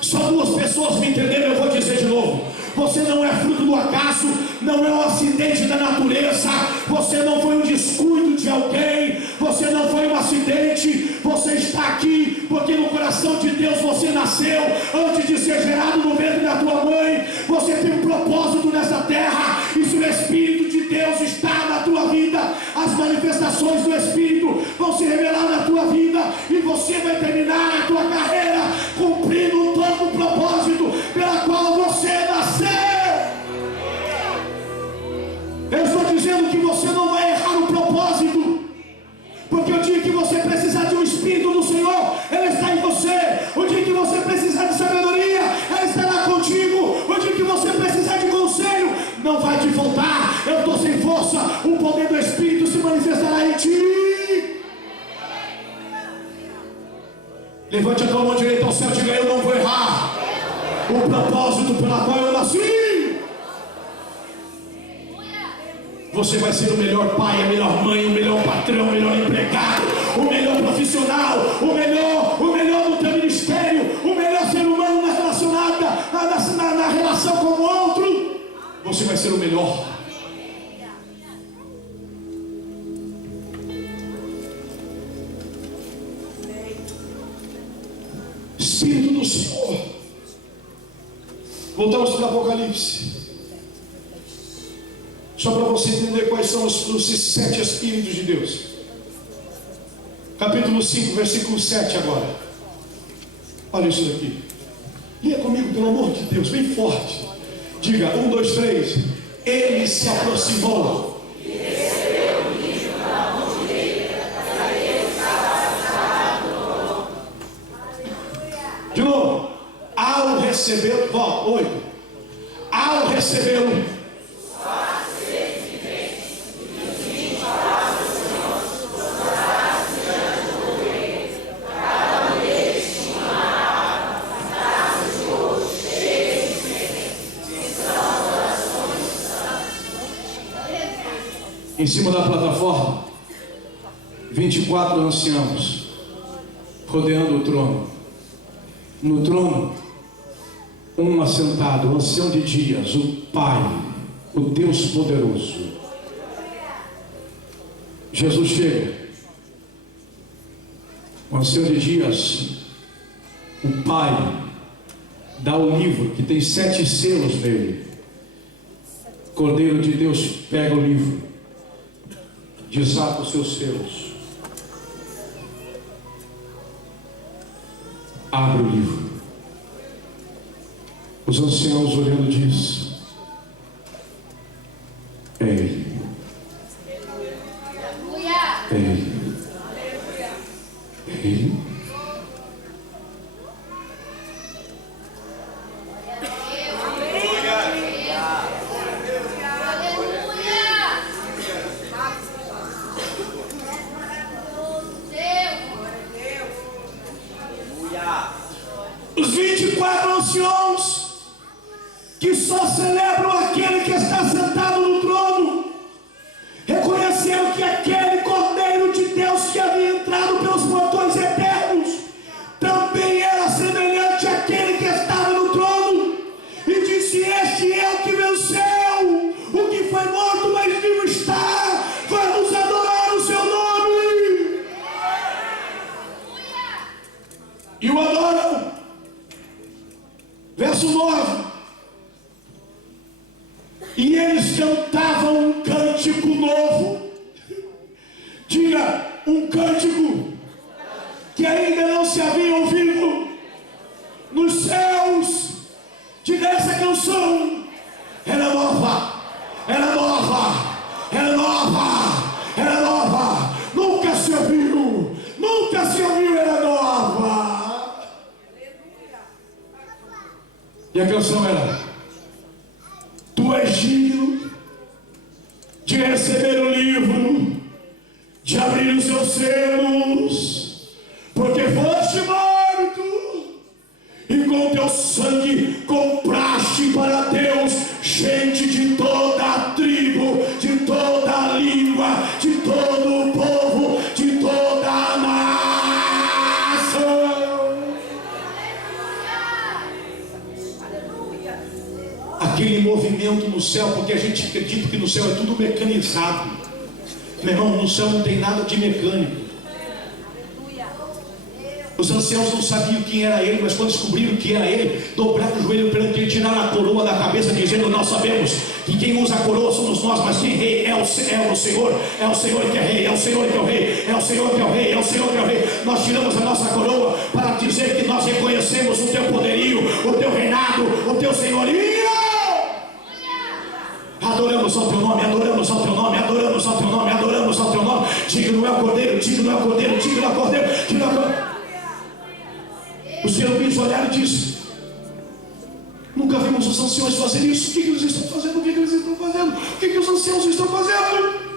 Só duas pessoas me entenderam, eu vou dizer de novo. Você não é fruto do acaso, não é um acidente da natureza, você não foi um descuido de alguém, você não foi um acidente, você está aqui porque no coração de Deus você nasceu. Antes de ser gerado no ventre da tua mãe, você tem um propósito nessa terra, e se o Espírito de Deus está na tua vida, as manifestações do Espírito vão se revelar na tua vida, e você vai terminar a tua carreira cumprindo todo o propósito pela qual você nasceu. Eu estou dizendo que você não vai errar o propósito, porque o dia que você precisar de um Espírito do Senhor, Ele está em você. O dia que você precisar de sabedoria, Ele estará contigo. O dia que você precisar de conselho, não vai te faltar. Eu estou sem força, o poder do Espírito se manifestará em ti. Levante a tua mão direita ao céu e diga: eu não vou errar o propósito pela qual eu nasci. Você vai ser o melhor pai, a melhor mãe, o melhor patrão, o melhor empregado, o melhor profissional, o melhor no teu ministério, o melhor ser humano na relação com o outro. Você vai ser o melhor. Senhor. Voltamos para o Apocalipse. Só para você entender quais são os 7 Espíritos de Deus. Capítulo 5, versículo 7 agora. Olha isso daqui. Leia comigo, pelo amor de Deus, bem forte. Diga, 1, 2, 3. Ele se aproximou. De novo. Ao recebê-lo, volta, 8. Ao recebê-lo, em cima da plataforma, 24 anciãos rodeando o trono. No trono, um assentado, o ancião de dias, o Pai, o Deus poderoso. Jesus chega. O ancião de dias, o Pai, dá o livro que tem 7 selos nele. Cordeiro de Deus pega o livro, desata os seus selos, abre o livro. Os anciãos olhando diz: é Ele. É Ele. É Ele. Os 24 anciãos que só celebram aquele que está sentado no trono reconheceram que aquele Cordeiro de Deus que havia entrado pelos portões eternos também era semelhante àquele que estava no trono, e disse: este é o que venceu, o que foi morto mas vivo está, vamos adorar o seu nome. E o adoram. Verso 9. E eles cantavam um cântico novo. Diga, um cântico que ainda não se havia ouvido nos céus. Diga, essa canção era nova, era nova, era nova, era nova. Nunca se ouviu, nunca se ouviu, era nova. E a canção era: tu és digno de receber o livro, de abrir os seus selos, porque foste morto e com teu sangue compraste para Deus gente de toda a tribo, de toda a língua, de todo o povo, de toda a nação. Aquele movimento no céu, porque a gente acredita que no céu é tudo mecanizado. Meu irmão, no céu não tem nada de mecânico. Os anciãos não sabiam quem era ele, mas quando descobriram que era ele, dobraram o joelho perante ele, tiraram a coroa da cabeça, dizendo: nós sabemos que quem usa a coroa somos nós, mas quem é rei é o Senhor, é o Senhor que é rei, é o Senhor que é o rei, é o Senhor que é o rei, é o Senhor que é o rei. Nós tiramos a nossa coroa para dizer que nós reconhecemos o teu poderio, o teu reinado, o teu senhorio. Adoramos ao teu nome, adoramos ao teu nome, adoramos ao teu nome, adoramos ao teu nome. Digno é o Cordeiro, digno é o Cordeiro, digno é o Cordeiro, digno é o Cordeiro. Os querubins olharam e disseram: nunca vimos os anciãos fazer isso. O que eles estão fazendo? O que eles estão fazendo? O que os anciãos estão fazendo?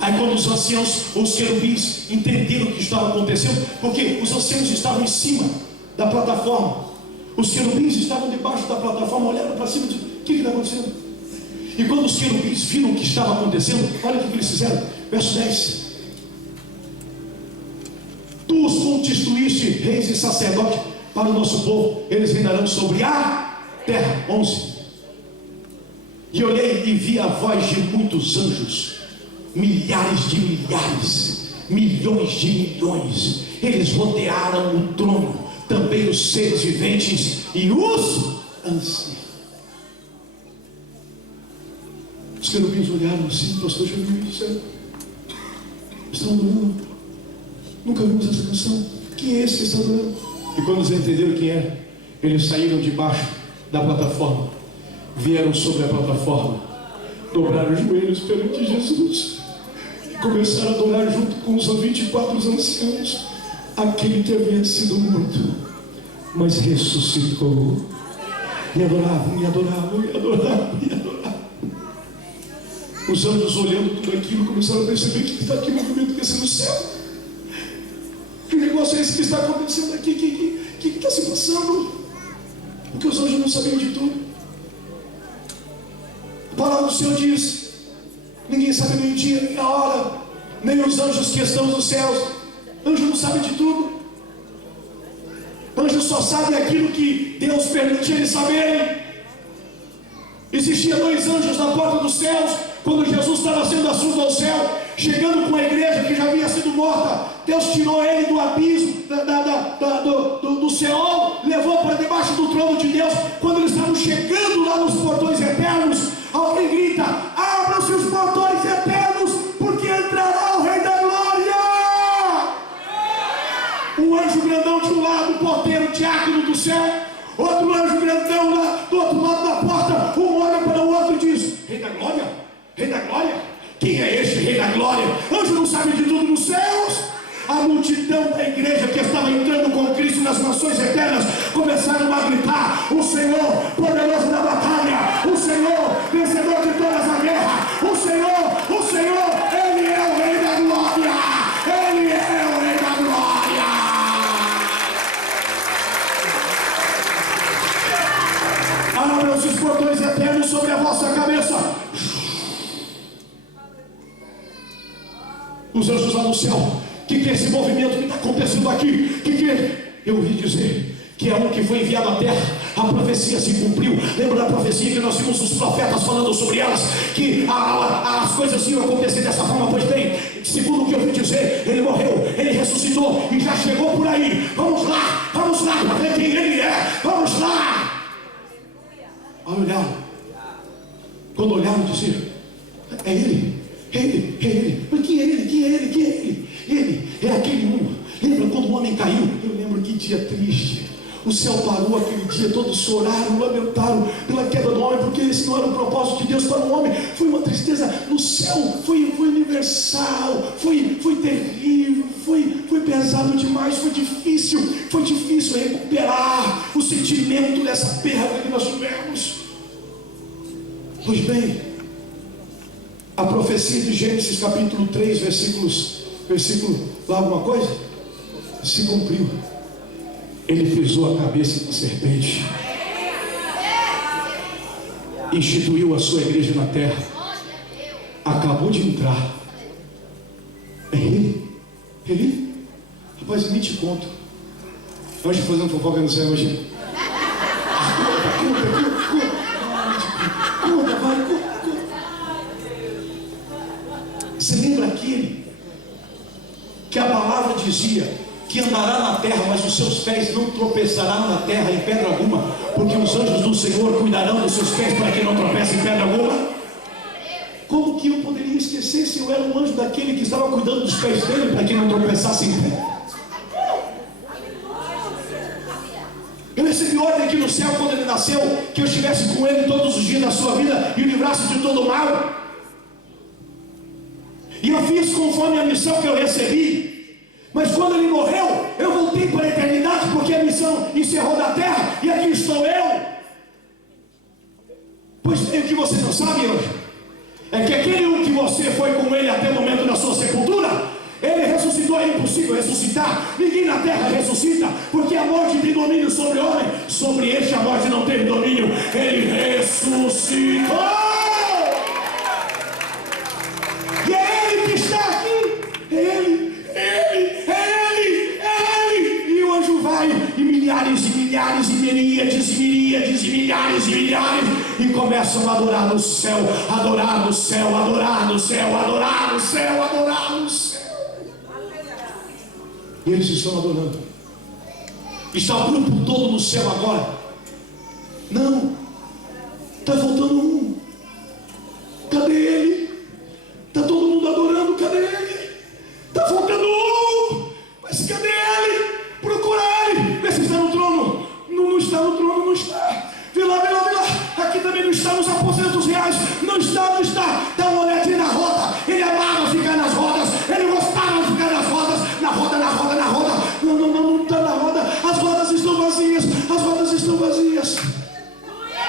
Aí quando os anciãos, os querubins, entenderam o que estava acontecendo, porque os anciãos estavam em cima da plataforma, os querubins estavam debaixo da plataforma, olhando para cima e disseram: o que está acontecendo? E quando os querubins viram o que estava acontecendo, olha o que eles fizeram. Verso 10. Tu os constituíste reis e sacerdotes para o nosso povo, eles reinarão sobre a terra. 11. E olhei e vi a voz de muitos anjos, milhares de milhares, milhões de milhões, eles rodearam o trono, também os seres viventes e os anciãos. Os querubins olharam assim, pastor Jamil, e disseram: estão adorando, nunca vimos essa canção, quem é esse que está adorando? E quando eles entenderam quem era, eles saíram debaixo da plataforma, vieram sobre a plataforma, dobraram os joelhos perante Jesus e começaram a adorar junto com os 24 anciãos aquele que havia sido morto, mas ressuscitou. E adoravam, e adoravam, e adoravam, e adoravam. Os anjos, olhando tudo aquilo, começaram a perceber que está aqui movimento descendo do céu. Que negócio é esse que está acontecendo aqui? Que está se passando? Porque os anjos não sabiam de tudo. A palavra do Senhor diz: ninguém sabe nem o dia, nem a hora, nem os anjos que estão nos céus. Anjo não sabe de tudo. Anjo só sabe aquilo que Deus permite eles saberem. Existia 2 anjos na porta dos céus, quando Jesus estava sendo assunto ao céu, chegando com a igreja que já havia sido morta. Deus tirou ele do abismo, do Seol, levou para debaixo do trono de Deus. Quando eles estavam chegando lá nos portões eternos, alguém grita: abram-se os portões eternos, porque entrará o Rei da Glória. Um anjo grandão de um lado, o porteiro, o diácono do céu. Outro anjo grandão lá do outro lado da porta. Um olha para o outro e diz: Rei da Glória, Rei da Glória. Quem é este Rei da Glória? Anjo não sabe de tudo nos céus. A multidão da igreja que estava entrando com Cristo nas nações eternas começaram a gritar: o Senhor poderoso na batalha, o Senhor vencedor de todas as guerras, o Senhor, Ele é o Rei da Glória, Ele é o Rei da Glória. Abram-se os portões eternos sobre a vossa cabeça. Os anjos lá no céu: o que é esse movimento que está acontecendo aqui? Que é? Eu ouvi dizer que é um que foi enviado à terra. A profecia se cumpriu. Lembra da profecia que nós vimos os profetas falando sobre elas, que as coisas iam acontecer dessa forma? Pois bem, segundo o que eu ouvi dizer, ele morreu, ele ressuscitou e já chegou por aí. Vamos lá para ver quem ele é. Vamos lá. Ao olhar, quando olharam, diziam: é ele. Mas quem é ele? Ele é aquele um. Lembra quando o homem caiu? Eu lembro que dia triste. O céu parou aquele dia, todos choraram, lamentaram pela queda do homem, porque esse não era o propósito de Deus para o homem. Foi uma tristeza no céu, foi universal, foi terrível, foi pesado demais, foi difícil recuperar o sentimento dessa perda que nós tivemos. Pois bem, a profecia de Gênesis capítulo 3, versículo lá alguma coisa, se cumpriu. Ele pisou a cabeça da serpente, instituiu a sua igreja na terra, acabou de entrar. É ele? Rapaz, eu nem te conto. Nós fazendo fofoca no céu hoje. Conta. Você lembra aquele que a palavra dizia que andará na terra, mas os seus pés não tropeçarão na terra em pedra alguma, porque os anjos do Senhor cuidarão dos seus pés para que não tropece em pedra alguma? Como que eu poderia esquecer se eu era um anjo daquele que estava cuidando dos pés dele para que não tropeçasse em pé? Eu recebi ordem aqui no céu quando ele nasceu, que eu estivesse com ele todos os dias da sua vida e o livrasse de todo o mal. E eu fiz conforme a missão que eu recebi. Mas quando ele morreu, eu voltei para a eternidade, porque a missão encerrou da terra, e aqui estou eu. Pois bem, o que você não sabe hoje é que aquele um que você foi com ele até o momento da sua sepultura, ele ressuscitou. É impossível ressuscitar. Ninguém na terra ressuscita, porque a morte tem domínio sobre o homem. Sobre este a morte não teve domínio. Ele ressuscitou. E é ele que está aqui. É ele. E o anjo vai, e milhares, e miríades, e milhares, e começam a adorar no céu, adorar no céu, adorar no céu, adorar no céu, adorar no céu. E eles estão adorando. Está o grupo todo no céu agora? Não. Está faltando um. Cadê ele? Está todo mundo adorando. Cadê ele? Está faltando um. Mas cadê ele? Procura ele. Vê se está no trono. Não está no trono, não está. Vê lá, vê lá, vê lá. Aqui também não está nos aposentos reais. Não está, não está. Dá uma olhadinha na roda. Ele amava ficar nas rodas. Ele gostava de ficar nas rodas. Na roda, na roda, na roda. Não está na roda. As rodas estão vazias. As rodas estão vazias.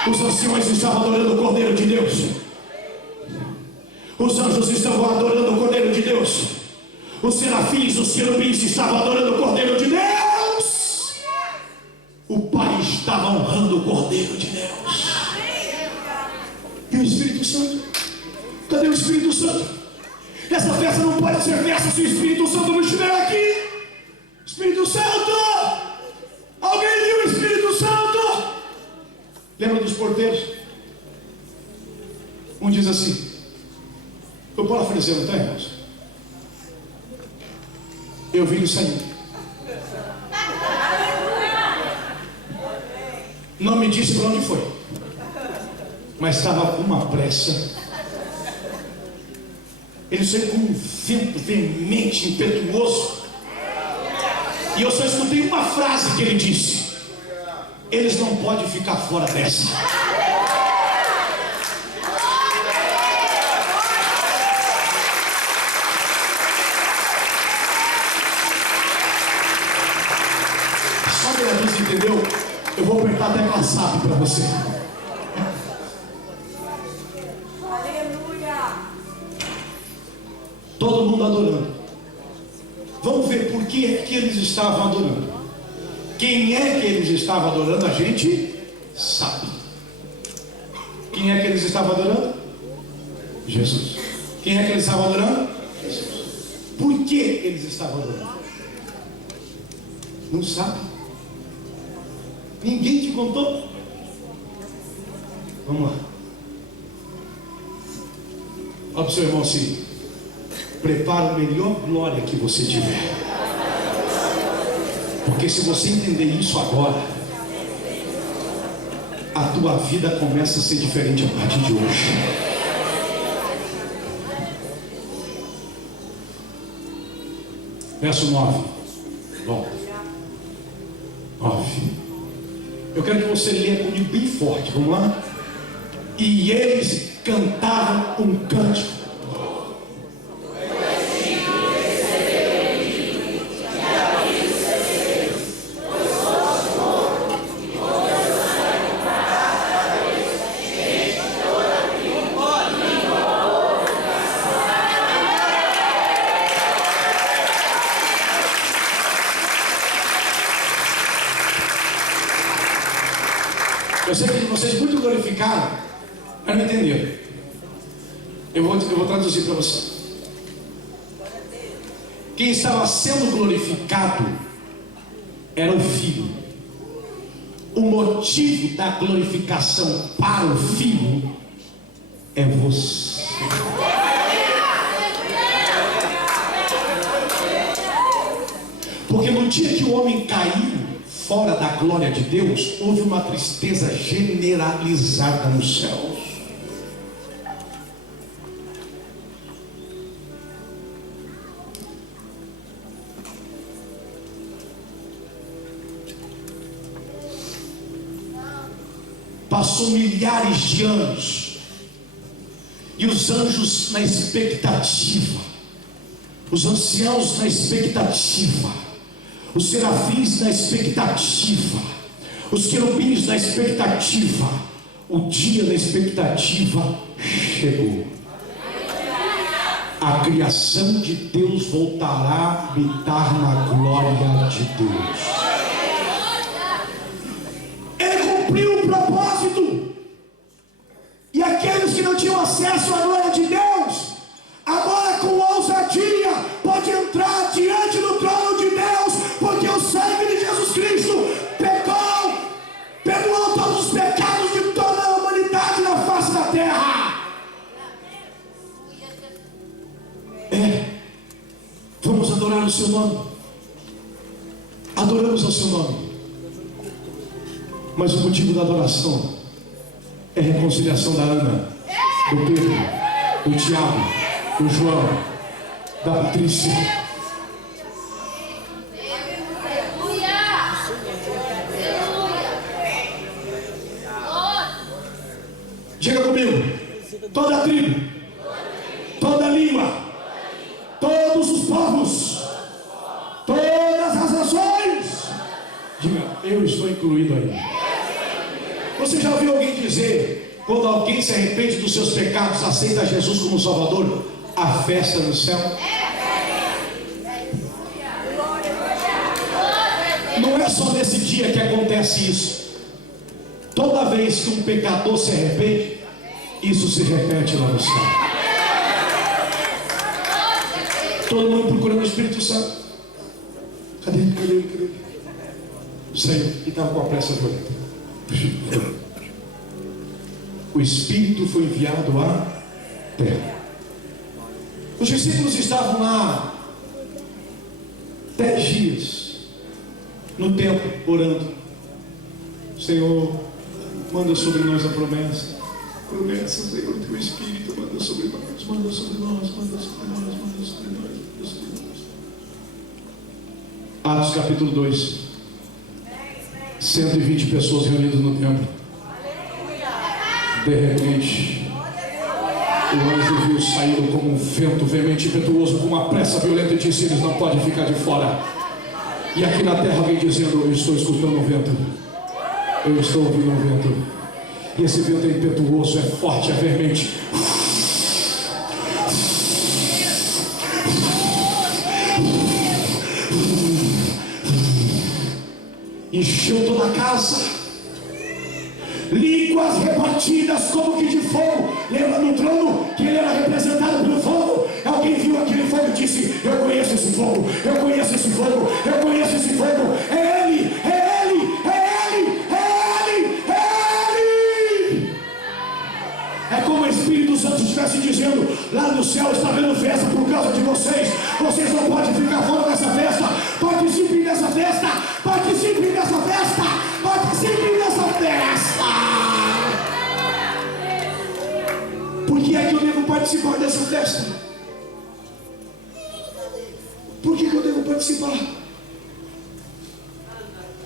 Os anciões estavam adorando o Cordeiro de Deus. Os anjos estavam adorando o Cordeiro de Deus. Os serafins, os querubins estavam adorando o Cordeiro de Deus. O Pai estava honrando o Cordeiro de Deus. E o Espírito Santo? Cadê o Espírito Santo? Essa festa não pode ser festa se o Espírito Santo não estiver aqui. Espírito Santo! Alguém viu o Espírito Santo? Lembra dos porteiros? Um diz assim: eu posso oferecer, não tem, irmãos? Eu vi ele sair. Não me disse para onde foi, mas estava com uma pressa. Ele saiu com um vento veemente, impetuoso. E eu só escutei uma frase que ele disse: eles não podem ficar fora dessa. Só meia dúzia, entendeu? Eu vou apertar até aquela SAP para você. Aleluia! Todo mundo adorando. Vamos ver por que é que eles estavam adorando. Quem é que eles estavam adorando, a gente sabe. Quem é que eles estavam adorando? Jesus. Quem é que eles estavam adorando? Jesus. Por que eles estavam adorando? Não sabe? Ninguém te contou? Vamos lá. Olha para o seu irmão assim: prepara a melhor glória que você tiver. Porque se você entender isso agora, a tua vida começa a ser diferente a partir de hoje. Verso 9. Volta. 9. Eu quero que você leia comigo bem forte. Vamos lá? E eles cantavam um cântico. Eu sei que vocês muito glorificaram, mas não entenderam. Eu vou traduzir para você. Quem estava sendo glorificado era o Filho. O motivo da glorificação para o Filho é você. Porque no dia que o homem caiu fora da glória de Deus, houve uma tristeza generalizada nos céus. Passou milhares de anos e os anjos na expectativa, os anciãos na expectativa, os serafins na expectativa, os querubins na expectativa. O dia da expectativa chegou. A criação de Deus voltará a habitar na glória de Deus. Ele cumpriu o propósito. E aqueles que não tinham acesso à glória de Deus, agora com ousadia pode entrar diante do trono de Deus, porque o sangue de Jesus Cristo perdoou todos os pecados de toda a humanidade na face da terra. Vamos adorar o seu nome. Adoramos ao seu nome. Mas o motivo da adoração é a reconciliação da Ana, do Pedro, do Tiago, do João, da Patrícia. Diga comigo: toda tribo, toda língua, todos os povos, todas as nações. Diga: eu estou incluído aí. Você já ouviu alguém dizer, quando alguém se arrepende dos seus pecados, aceita Jesus como Salvador, a festa no céu? Não é só nesse dia que acontece isso. Toda vez que um pecador se arrepende, isso se repete lá no céu. Todo mundo procurando o Espírito Santo. Cadê ele? Cadê ele? Cadê ele? Saiu e estava com a pressa violenta. O Espírito foi enviado à terra. Os discípulos estavam lá 10 dias no templo orando. Senhor, manda sobre nós a promessa. Promessa, Senhor, teu Espírito manda sobre nós, manda sobre nós, manda sobre nós, manda sobre nós, manda sobre nós. Atos capítulo 2. 120 pessoas reunidas no templo. De repente, o anjo viu saindo como um vento veemente e impetuoso, com uma pressa violenta, e disse: eles não podem ficar de fora. E aqui na terra alguém dizendo: eu estou escutando um vento, eu estou ouvindo um vento. E esse vento é impetuoso, é forte, é veemente. Encheu toda a casa. Línguas repartidas como que de fogo. Lembra do trono que ele era representado pelo fogo? Alguém viu aquele fogo e disse: eu conheço esse fogo, eu conheço esse fogo, eu conheço esse fogo. É ele, é ele, é ele, é ele, é ele. É como o Espírito Santo estivesse dizendo: lá no céu está havendo festa por causa de vocês. Vocês não podem ficar fora dessa festa. Participem dessa festa, participem dessa festa, participem dessa festa. Por que é que eu devo participar dessa festa? Por que eu devo participar?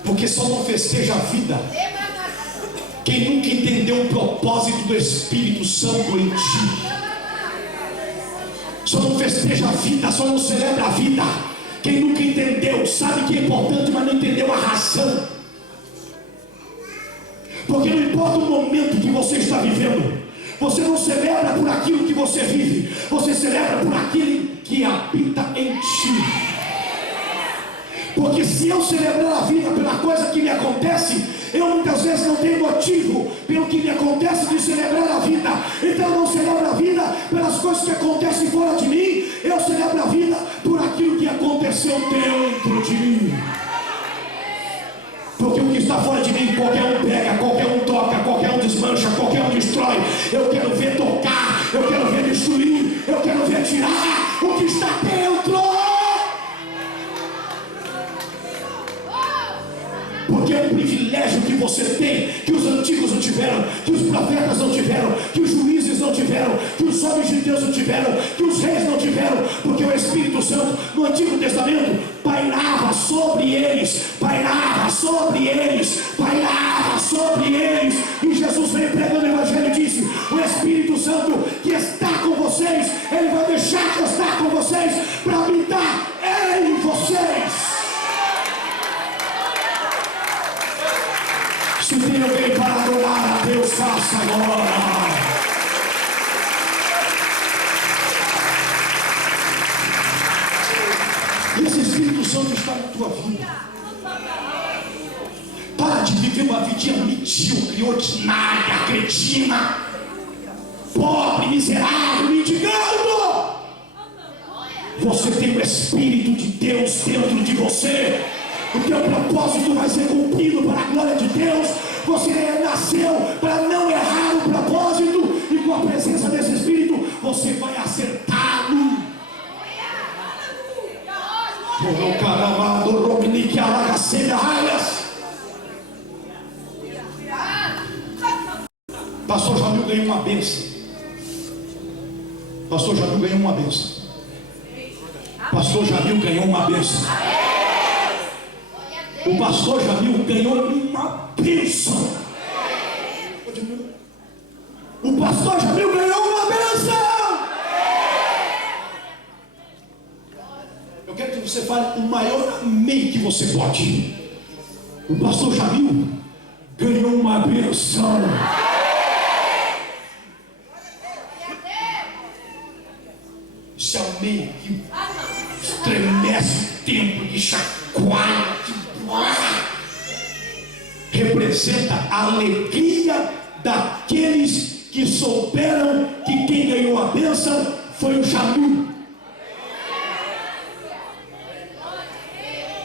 Porque só não festeja a vida quem nunca entendeu o propósito do Espírito Santo em ti. Só não festeja a vida, só não celebra a vida quem nunca entendeu, sabe que é importante, mas não entendeu a razão. Porque não importa o momento que você está vivendo, você não celebra por aquilo que você vive, você celebra por aquilo que habita em ti. Porque se eu celebrar a vida pela coisa que me acontece, eu muitas vezes não tenho motivo pelo que me acontece de celebrar a vida. Então eu não celebro a vida pelas coisas que acontecem fora de mim, eu celebro a vida por aquilo que aconteceu dentro de mim. Porque o que está fora de mim, qualquer um pega, qualquer um toca, qualquer um desmancha, qualquer um destrói. Eu quero ver tocar, eu quero ver destruir, eu quero ver tirar o que está dentro. Porque é um privilégio que você tem, que os antigos não tiveram, que os profetas não tiveram, que os juízes não tiveram, que os homens de Deus não tiveram, que os reis não tiveram. Porque o Espírito Santo no Antigo Testamento pairava sobre eles, pairava sobre eles, pairava sobre eles. E Jesus veio pregando o Evangelho e disse: o Espírito Santo que está com vocês, ele vai deixar de estar com vocês para habitar em vocês. Se tem alguém para adorar a Deus, faça agora. E esse Espírito Santo está na tua vida. Para de viver uma vidinha medíocre, ordinária, cretina, pobre, miserável, mendigando. Você tem o Espírito de Deus dentro de você. O teu propósito vai ser cumprido para a glória de Deus. Você nasceu para não errar o propósito, e com a presença desse Espírito você vai acertá-lo. Pastor Jamil ganhou uma bênção. Pastor Jamil ganhou uma bênção. Pastor Jamil ganhou uma bênção. O pastor Jamil ganhou uma bênção. O pastor Jamil ganhou uma bênção. Eu quero que você fale o maior amém que você pode. O pastor Jamil ganhou uma bênção. Esse amém que estremece o templo, que chacoalha, representa a alegria daqueles que souberam que quem ganhou a bênção foi o Jamil.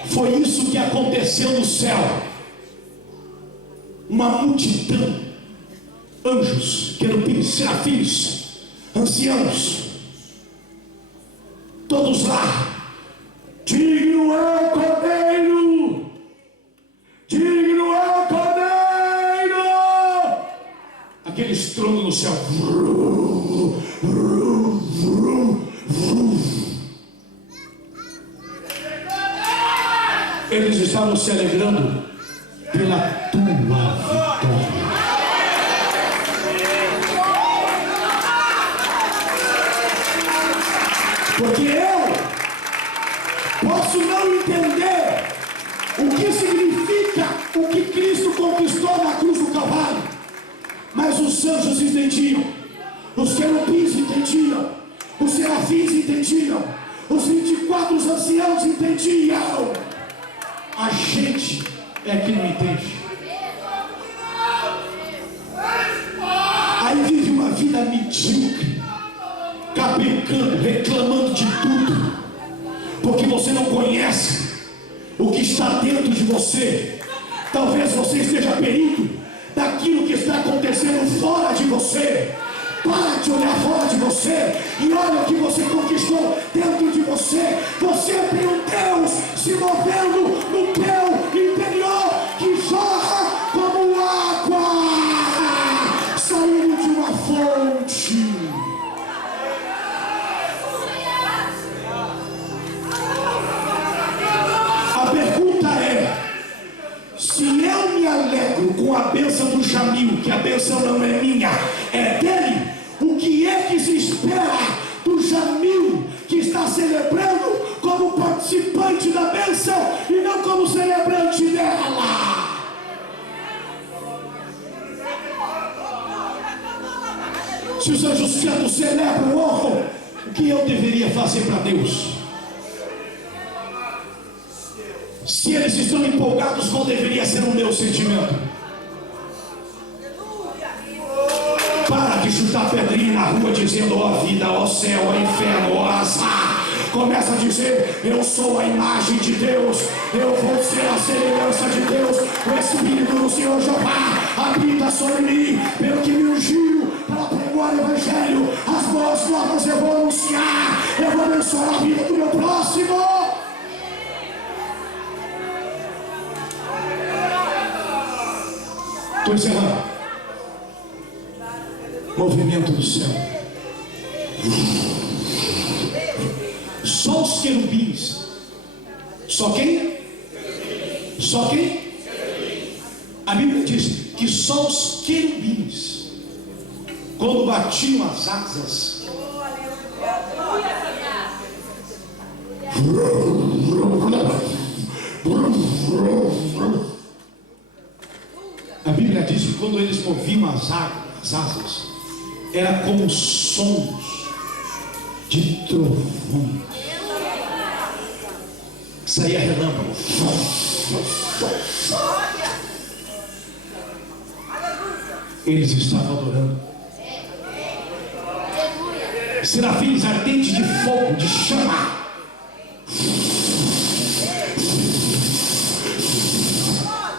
Foi isso que aconteceu no céu. Uma multidão, anjos, querubins, serafins, anciãos, todos lá. Digno é o Cordeiro, digno é o Cordeiro. Aquele estrondo no céu. Eles estavam se alegrando pela tua vitória. Porque eu posso não entender o que significa o que Cristo conquistou na cruz do Calvário, mas os anjos entendiam, os querubins entendiam, os serafins entendiam, os 24 anciãos entendiam. A gente é que não entende. Aí vive uma vida medíocre, cabecando, reclamando de tudo, porque você não conhece o que está dentro de você. Talvez você esteja perito daquilo que está acontecendo fora de você. Para de olhar fora de você e olha o que você conquistou dentro de você. Você tem um Deus se movendo no teu interior, que jorra como água saindo de uma fonte. A pergunta é: se eu me alegro com a bênção do Jamil, que a bênção não é minha, é dele, o que é que se espera do Jamil, que está celebrando como participante da bênção e não como celebrante dela? Se os anjos santos celebram, honram, o que eu deveria fazer para Deus? Se eles estão empolgados, qual deveria ser o meu sentimento? Para de chutar pedrinha na rua dizendo ó vida, ó céu, ó inferno, ó azar. Começa a dizer: eu sou a imagem de Deus, eu vou ser a semelhança de Deus. O Espírito do Senhor Jeová habita sobre mim, pelo que me ungiu para pregar o Evangelho. As boas novas eu vou anunciar, eu vou abençoar a vida do meu próximo. Estou encerrando. Movimento do céu. Só os querubins. Só quem? Só quem? A Bíblia diz que só os querubins, quando batiam as asas, a Bíblia diz que quando eles moviam as asas, era como sons de trovões. Saía relâmpago. Eles estavam adorando. Serafins ardentes de fogo, de chama,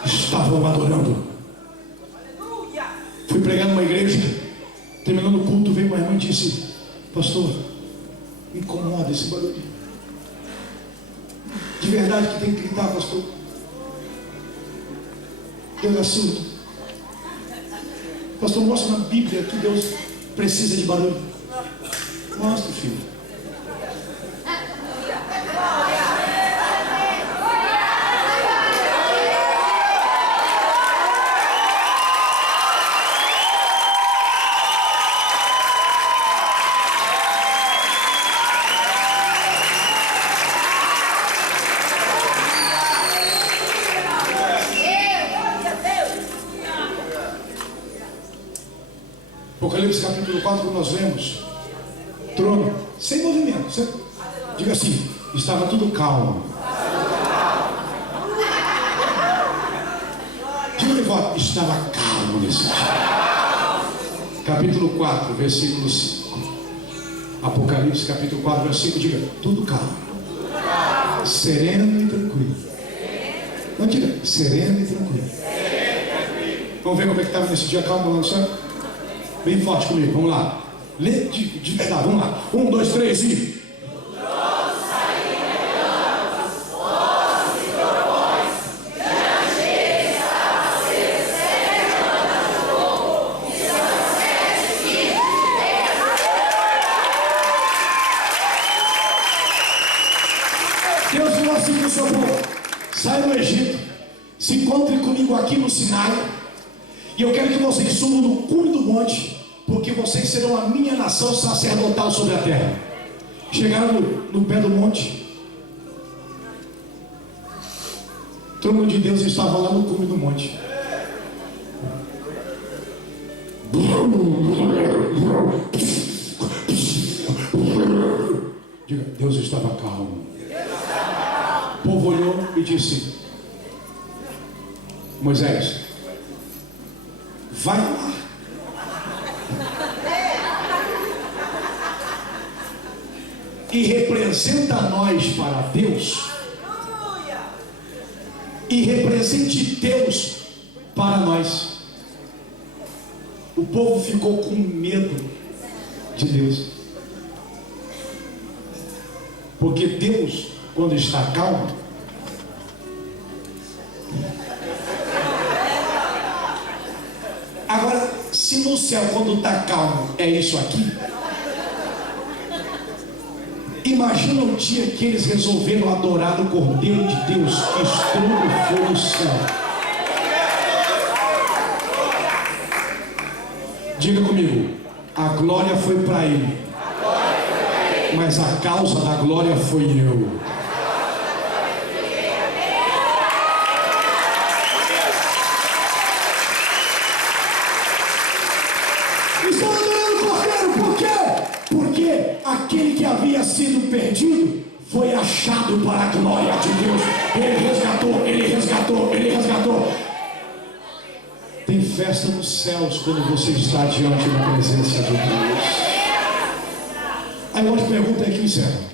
estavam adorando. Fui pregar numa igreja, terminando o culto, veio uma irmã e disse: pastor, me incomoda esse barulho. De verdade que tem que gritar, pastor. Deus é surdo. Pastor, mostra na Bíblia que Deus precisa de barulho. Mostra, filho. Apocalipse capítulo 4, nós lemos trono, sem movimento. Você diga assim: estava tudo calmo. Diga de volta: estava calmo nesse dia. Capítulo 4, versículo 5. Apocalipse capítulo 4, versículo 5. Diga: tudo calmo, sereno e tranquilo. Não, diga: sereno e tranquilo. Vamos ver como é que estava nesse dia calmo lá no céu? Bem forte comigo, vamos lá. Lê de verdade, vamos lá. 1, 2, 3 e... Deus falou assim para o seu povo: sai do Egito, se encontre comigo aqui no Sinai, e eu quero que vocês subam no cume do monte, porque vocês serão a minha nação sacerdotal sobre a terra. Chegaram no pé do monte, o trono de Deus estava lá no cume do monte. Diga: Deus estava calmo. O povo olhou e disse: Moisés, vai lá. E representa nós para Deus. E represente Deus para nós. O povo ficou com medo de Deus. Porque Deus, quando está calmo, agora, se no céu, quando está calmo, é isso aqui, imagina o dia que eles resolveram adorar o Cordeiro de Deus, que estrondo foi no céu. Diga comigo: a glória foi para ele, mas a causa da glória foi eu. Estão adorando o Cordeiro, por quê? Porque aquele que havia sido perdido foi achado para a glória de Deus. Ele resgatou, ele resgatou, ele resgatou. Tem festa nos céus quando você está diante da presença de Deus. Aí uma pergunta aqui, encerra.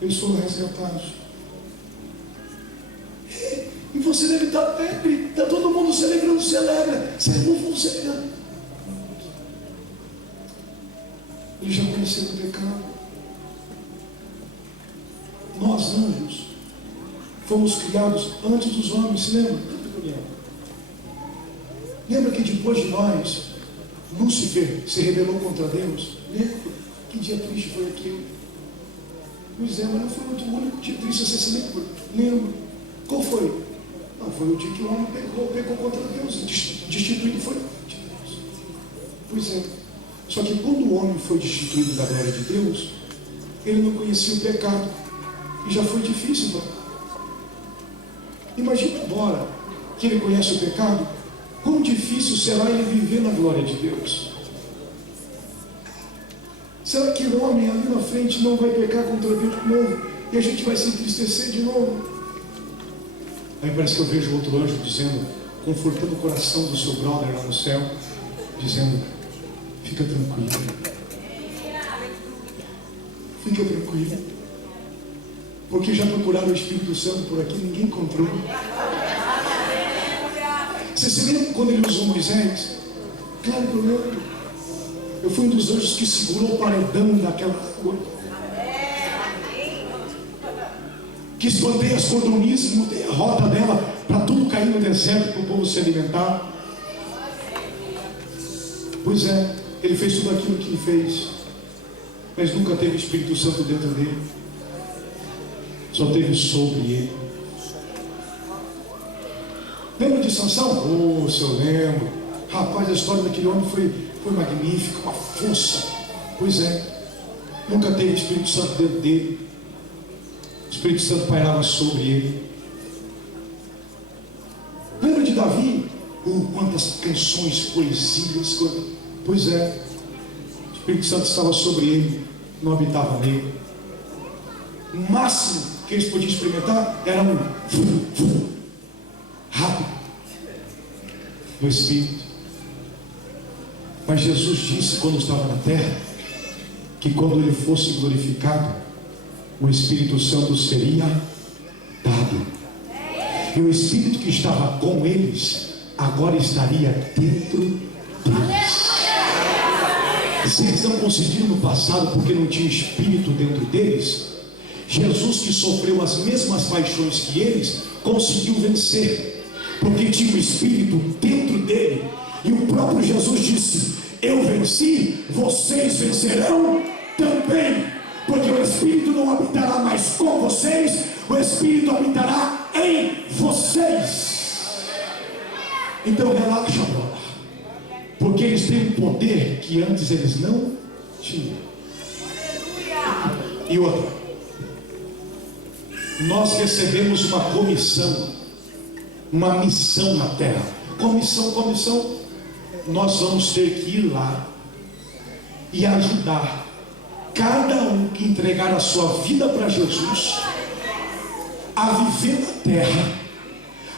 Eu sou resgatado. E você deve estar alegre. Está todo mundo celebrando, celebra. Vão celebrar. Eles já conheceram o pecado. Nós, anjos, fomos criados antes dos homens. Se lembra? Lembra que depois de nós, Lúcifer se rebelou contra Deus? Lembra? Que dia triste foi aquele? Pois é, mas não foi o único dia triste. Você se lembra? Lembra? Qual foi? Não, foi o dia que o homem pecou contra Deus. Destituído foi de Deus. Pois é. Só que quando o homem foi destituído da glória de Deus, ele não conhecia o pecado. E já foi difícil para ele. Imagina agora que ele conhece o pecado, quão difícil será ele viver na glória de Deus. Será que o homem ali na frente não vai pecar contra Deus de novo? E a gente vai se entristecer de novo? Aí parece que eu vejo outro anjo dizendo, confortando o coração do seu brother lá no céu, dizendo: fica tranquilo. Fica tranquilo. Porque já procuraram o Espírito Santo por aqui, ninguém encontrou. Você se lembra quando ele usou Moisés? Claro que eu lembro. Eu fui um dos anjos que segurou o paredão daquela água. que esbandeia as codornizes, mudei a rota dela para tudo cair no deserto para o povo se alimentar. Pois é, ele fez tudo aquilo que ele fez, mas nunca teve o Espírito Santo dentro dele, só teve sobre ele. Lembra de Sansão? Oh, se eu lembro. Rapaz, a história daquele homem foi magnífica, uma força. Pois é, nunca teve o Espírito Santo dentro dele. O Espírito Santo pairava sobre ele. Lembra de Davi? Quantas canções, poesias. Pois é, o Espírito Santo estava sobre ele, não habitava nele. O máximo que eles podiam experimentar era um rápido do Espírito. Mas Jesus disse, quando estava na terra, que quando ele fosse glorificado, o Espírito Santo seria dado. E o Espírito que estava com eles agora estaria dentro deles. Se eles não conseguiram no passado porque não tinha Espírito dentro deles, Jesus, que sofreu as mesmas paixões que eles, conseguiu vencer, porque tinha o Espírito dentro dele. E o próprio Jesus disse: eu venci, vocês vencerão também, porque o Espírito não habitará mais com vocês, o Espírito habitará em vocês. Então relaxa, brother, porque eles têm um poder que antes eles não tinham. E outra, nós recebemos uma comissão, uma missão na terra. Comissão, nós vamos ter que ir lá e ajudar cada um que entregar a sua vida para Jesus a viver na terra,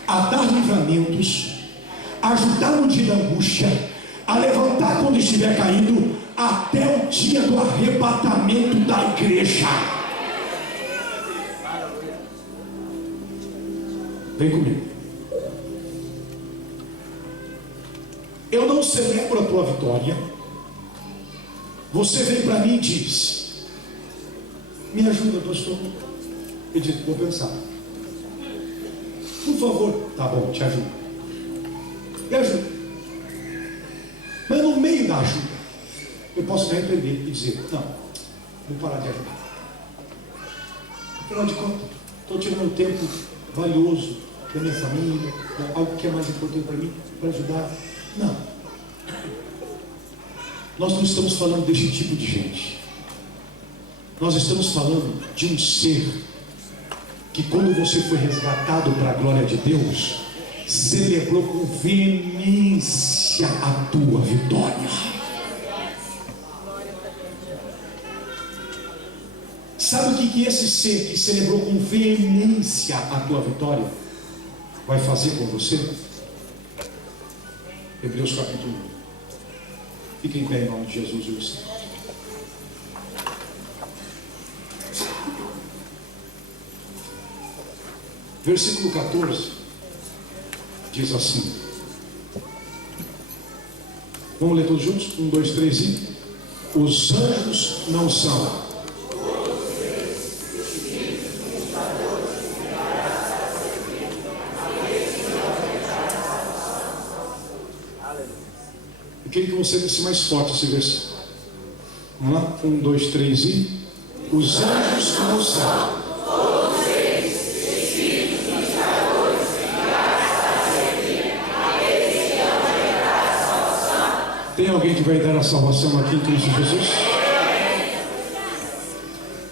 a dar livramentos, ajudar no dia da angústia, a levantar quando estiver caído, até o dia do arrebatamento da igreja. Vem comigo. Eu não celebro a tua vitória. Você vem para mim e diz: me ajuda, pastor. Eu digo: vou pensar. Por favor. Tá bom, te ajudo. Me ajuda. Mas no meio da ajuda, eu posso me arrepender e dizer: não, vou parar de ajudar. Afinal de contas, estou tirando um tempo valioso da minha família, algo que é mais importante para mim, para ajudar. Não. Nós não estamos falando desse tipo de gente. Nós estamos falando de um ser que, quando você foi resgatado para a glória de Deus, celebrou com veemência a tua vitória. Sabe o que esse ser que celebrou com veemência a tua vitória vai fazer com você? Hebreus capítulo 1. Fique em pé em nome de Jesus e você. Versículo 14 diz assim. Vamos ler todos juntos? 1, 2, 3 e... os anjos não são. Eu queria que você desse mais forte esse versículo. Vamos lá? 1, 2, 3 e... os anjos não são. Tem alguém que vai dar a salvação aqui em Cristo Jesus?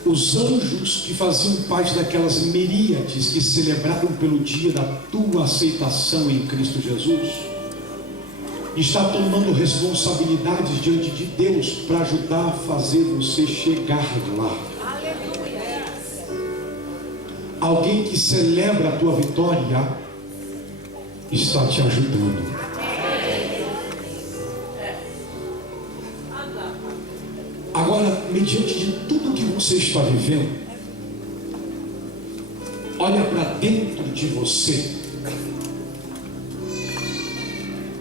Os anjos que faziam parte daquelas miríades que celebraram pelo dia da tua aceitação em Cristo Jesus, está tomando responsabilidades diante de Deus para ajudar a fazer você chegar lá. Alguém que celebra a tua vitória está te ajudando. Agora, mediante de tudo que você está vivendo, olha para dentro de você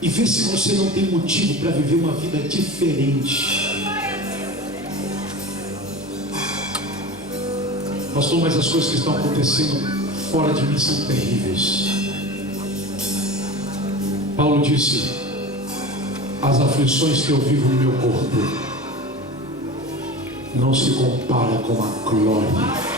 e vê se você não tem motivo para viver uma vida diferente. Pastor, mas as coisas que estão acontecendo fora de mim são terríveis. Paulo disse: as aflições que eu vivo no meu corpo não se compara com a glória.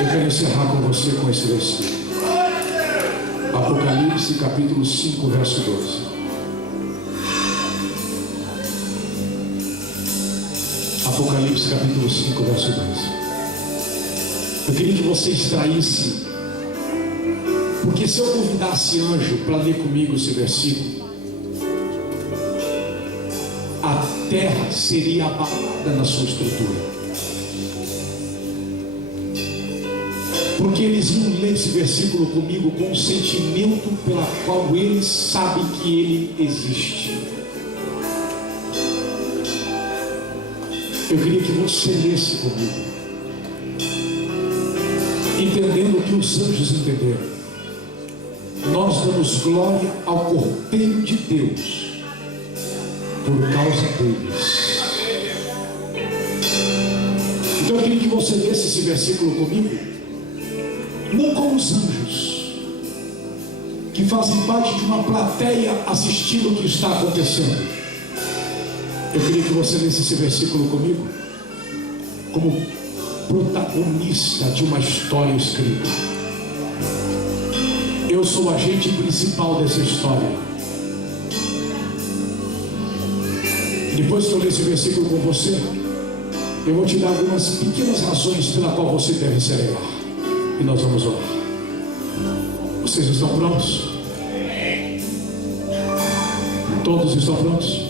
Eu quero encerrar com você com esse versículo. Apocalipse capítulo 5, verso 12. Apocalipse capítulo 5, verso 12. Eu queria que você extraísse, porque se eu convidasse anjo para ler comigo esse versículo, a terra seria abalada na sua estrutura. Porque eles iam ler esse versículo comigo com um sentimento pela qual eles sabem que ele existe. Eu queria que você lesse comigo, entendendo o que os anjos entenderam. Nós damos glória ao Cordeiro de Deus por causa deles. Então eu queria que você lesse esse versículo comigo, não como os anjos que fazem parte de uma plateia assistindo o que está acontecendo. Eu queria que você lesse esse versículo comigo como protagonista de uma história escrita. Eu sou o agente principal dessa história. Depois que eu ler esse versículo com você, eu vou te dar algumas pequenas razões pela qual você deve se alegrar. E nós vamos orar. Vocês estão prontos? Todos estão prontos?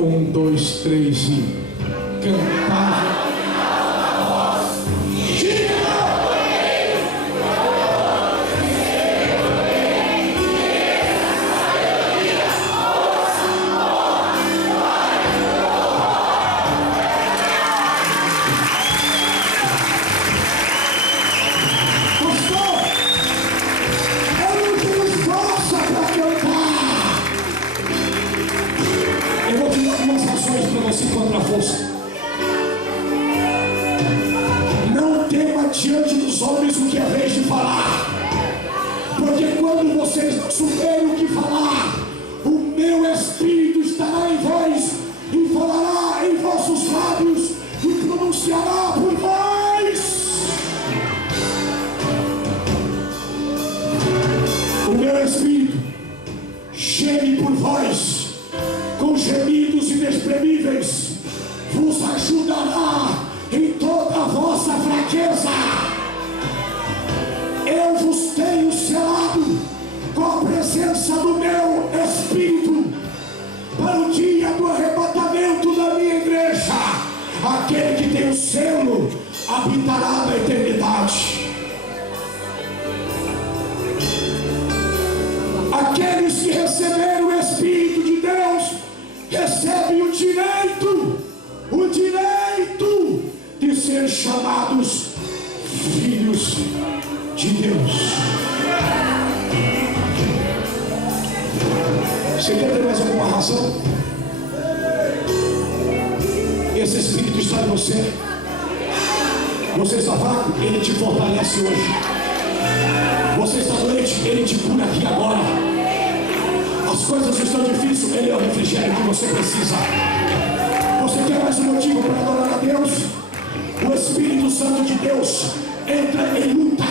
1, 2, 3 e cantar. Contra a força. Não tema diante dos homens o que é vez de falar, porque quando vocês não souberem o que falar, o meu Espírito estará em vós e falará em vossos lábios e pronunciará por vós. O meu Espírito geme por vós com gemidos inexprimíveis, vos ajudará em toda a vossa fraqueza. Eu vos tenho selado com a presença do meu Espírito para o dia do arrebatamento da minha igreja. Aquele que tem o selo habitará na eternidade. Aqueles que receberam o Espírito de Deus recebem o direito de ser chamados filhos de Deus. Você quer ter mais alguma razão? Esse Espírito está em você. Você está fraco? Ele te fortalece hoje. Você está doente? Ele te cura aqui agora. As coisas estão difíceis, ele é o refrigério que você precisa. Você quer mais um motivo para adorar a Deus? O Espírito Santo de Deus entra em luta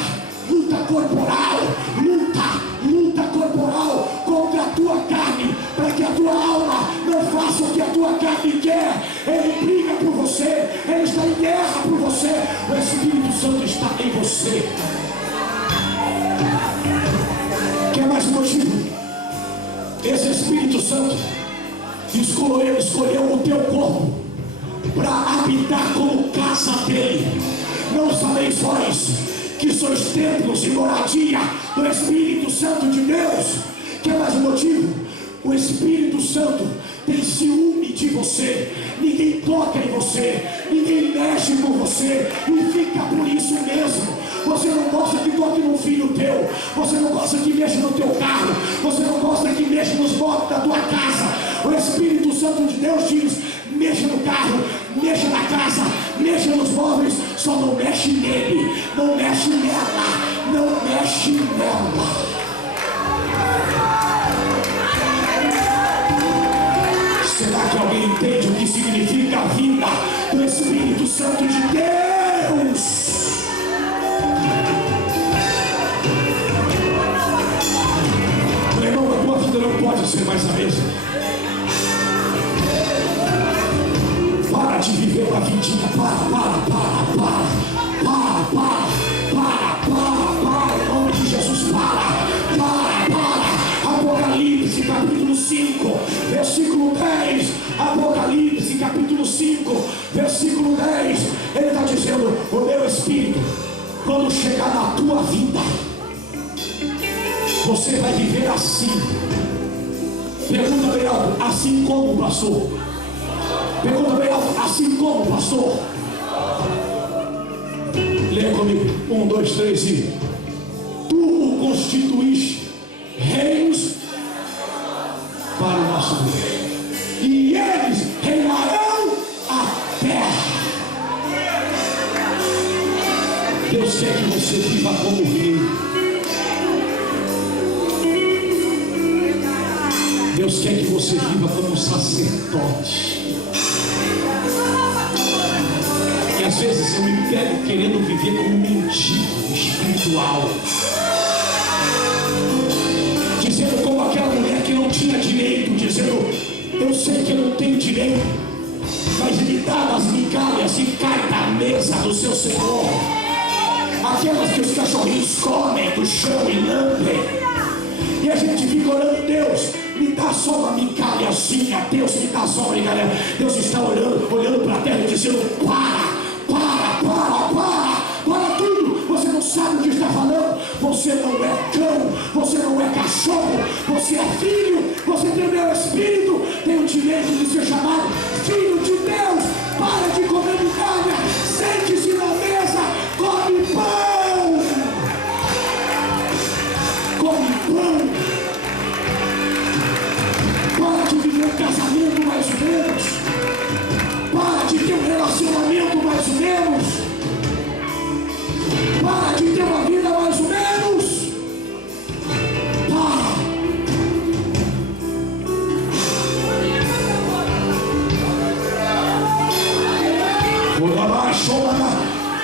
corporal, luta corporal contra a tua carne, para que a tua alma não faça o que a tua carne quer. Ele briga por você, ele está em guerra por você. O Espírito Santo está em você. Quer mais um motivo? Esse Espírito Santo escolheu o teu corpo para habitar como casa dele. Não sabeis vós que sois templos e moradia do Espírito Santo de Deus? Quer mais um motivo? O Espírito Santo tem ciúme de você, ninguém toca em você, ninguém mexe com você, e fica por isso mesmo. Você não gosta que toque no filho teu, você não gosta que mexa no teu carro, você não gosta que mexa nos móveis da tua casa. O Espírito Santo de Deus diz: mexa no carro, mexa na casa, mexa nos móveis, só não mexe nele, não mexe nela, não mexe nela. Será que alguém entende o que significa a vinda do Espírito Santo de Deus? Meu irmão, a tua vida não pode ser mais a mesma. Para de viver uma vidinha. Para. Em nome de Jesus, para. Apocalipse capítulo 5, versículo 10. Apocalipse capítulo 5, versículo 10. Ele está dizendo: o meu Espírito, quando chegar na tua vida, você vai viver assim. Pergunta bem alto: assim como, pastor? Pergunta bem alto: assim como, pastor? Leia comigo: 1, 2, 3 e... Tu o constituíste reinos para o nosso Deus, e eles reinarão a terra. Deus quer que você viva como rei. Deus quer que você viva como sacerdote. E às vezes eu me pego querendo viver como um mendigo espiritual, dizendo como aquela mulher que não tinha direito, dizendo: eu sei que eu não tenho direito, mas me dá as migalhas e cai da mesa do seu Senhor, aquelas que os cachorrinhos comem do chão e lambem. E a gente fica orando: Deus, me dá só uma migalhazinha, Deus, me dá só uma migalha. Deus está olhando para a terra e dizendo: para tudo. Você não sabe o que está falando. Você não é cão, você não é cachorro, você é filho, você tem o meu Espírito, tem o direito de ser chamado filho de Deus. Para de comer migalha, sente-se na mesa, come pão. Para de viver um casamento mais ou menos, para de ter um relacionamento mais ou menos, para de ter uma vida mais ou menos. Para.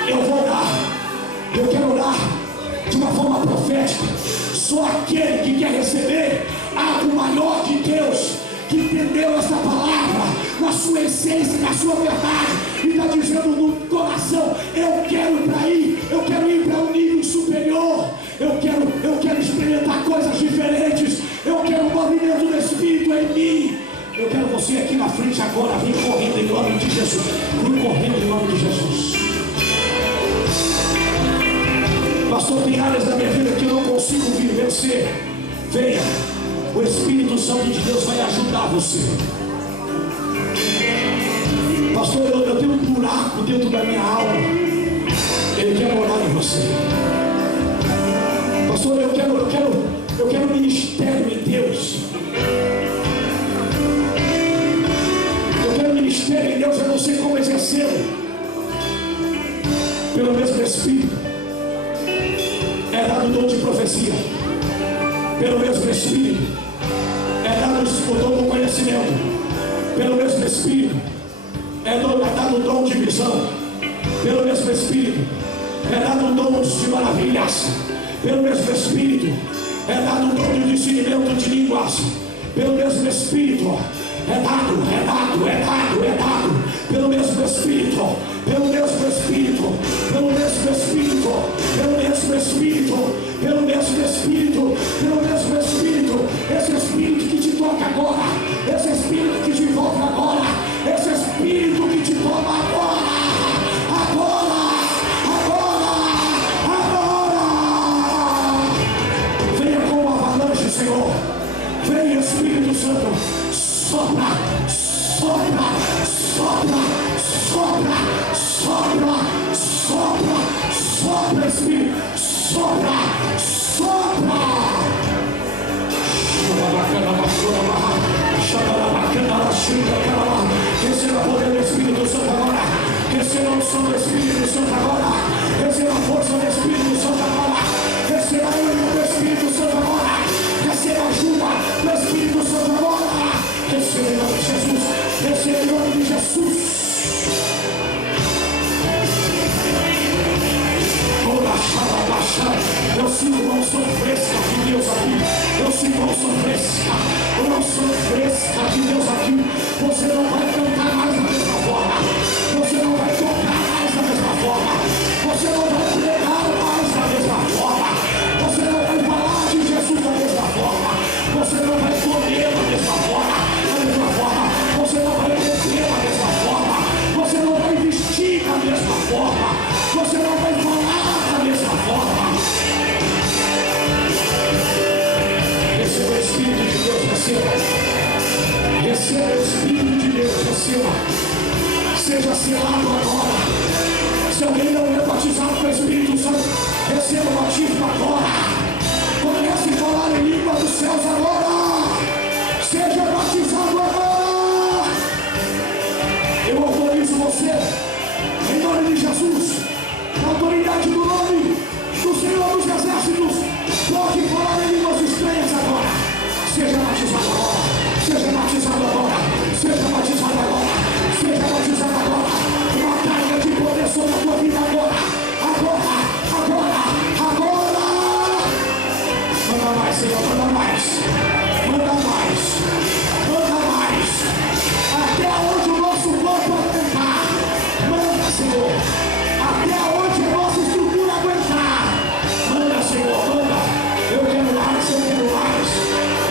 Eu vou orar. Eu quero orar de uma forma profética. Só aquele que quer receber algo maior de Deus, que entendeu essa palavra na sua essência, na sua verdade, e está dizendo no coração: eu quero ir para um nível superior, eu quero experimentar coisas diferentes, eu quero o movimento do Espírito em mim. Eu quero você aqui na frente agora. Vem correndo em nome de Jesus. Vem correndo em nome de Jesus. Pastor, tem áreas da minha vida que eu não consigo vencer. Venha, o Espírito Santo de Deus vai ajudar você. Pastor, eu tenho um buraco dentro da minha alma. Ele quer morar em você. Pastor, eu quero ministério em Deus. Eu quero ministério em Deus, eu não sei como exercê-lo. Pelo mesmo Espírito é dado o dom de profecia. Pelo mesmo Espírito é dado o dom do conhecimento. Pelo mesmo Espírito é dado o dom de visão. Pelo mesmo Espírito é dado o dom de maravilhas. Pelo mesmo Espírito é dado o dom de discernimento de línguas. Pelo mesmo Espírito é dado. Pelo mesmo Espírito, pelo mesmo Espírito, pelo mesmo Espírito, pelo mesmo Espírito, pelo mesmo Espírito, pelo mesmo Espírito. Esse Espírito que te toca agora, esse Espírito que te envolve agora, esse Espírito que te toma agora. Venha com uma avalanche, Senhor. Venha, Espírito Santo. Sopra, sopra, sopra, sopra, sopra, sopra, sopra, Espírito, sopra, sopra. Receba o poder do Espírito Santo agora. Receba a unção do Espírito Santo agora. Receba a força do Espírito Santo agora. Receba a ânimo do Espírito Santo agora. Receba a ajuda do Espírito Santo agora. Receba em nome de Jesus. Receba em nome de Jesus. Eu sinto uma unção fresca de Deus aqui. Eu sinto uma unção fresca. Uma unção fresca de Deus aqui. Você não vai cantar mais da mesma forma. Você não vai tocar mais da mesma forma. Você não vai pregar mais da mesma forma. Você não vai falar de Jesus da mesma forma. Você não vai comer da mesma forma. Você não vai beber da mesma forma. Você não vai vestir da mesma forma. Você não vai falar da mesma forma. Receba o Espírito de Deus, receba. Receba o Espírito de Deus, receba. Seja selado agora. Se alguém não é batizado com o Espírito Santo, receba o batismo agora. Comece a falar em língua dos céus agora. Seja batizado agora. Eu autorizo você, em nome de Jesus, na autoridade do nome do Senhor dos Exércitos, pode falar em línguas estranhas agora. Seja batizado agora. Seja batizado agora. Seja batizado agora. Seja batizado agora. Uma carga de poder sobre a tua vida agora. Agora. Agora. Agora. Manda mais, Senhor. Manda mais. Manda mais. Manda mais. Até onde o nosso corpo aguentar. Manda, Senhor. Até onde a nossa estrutura aguentar. Manda, Senhor. Manda. Eu quero mais. Eu quero mais.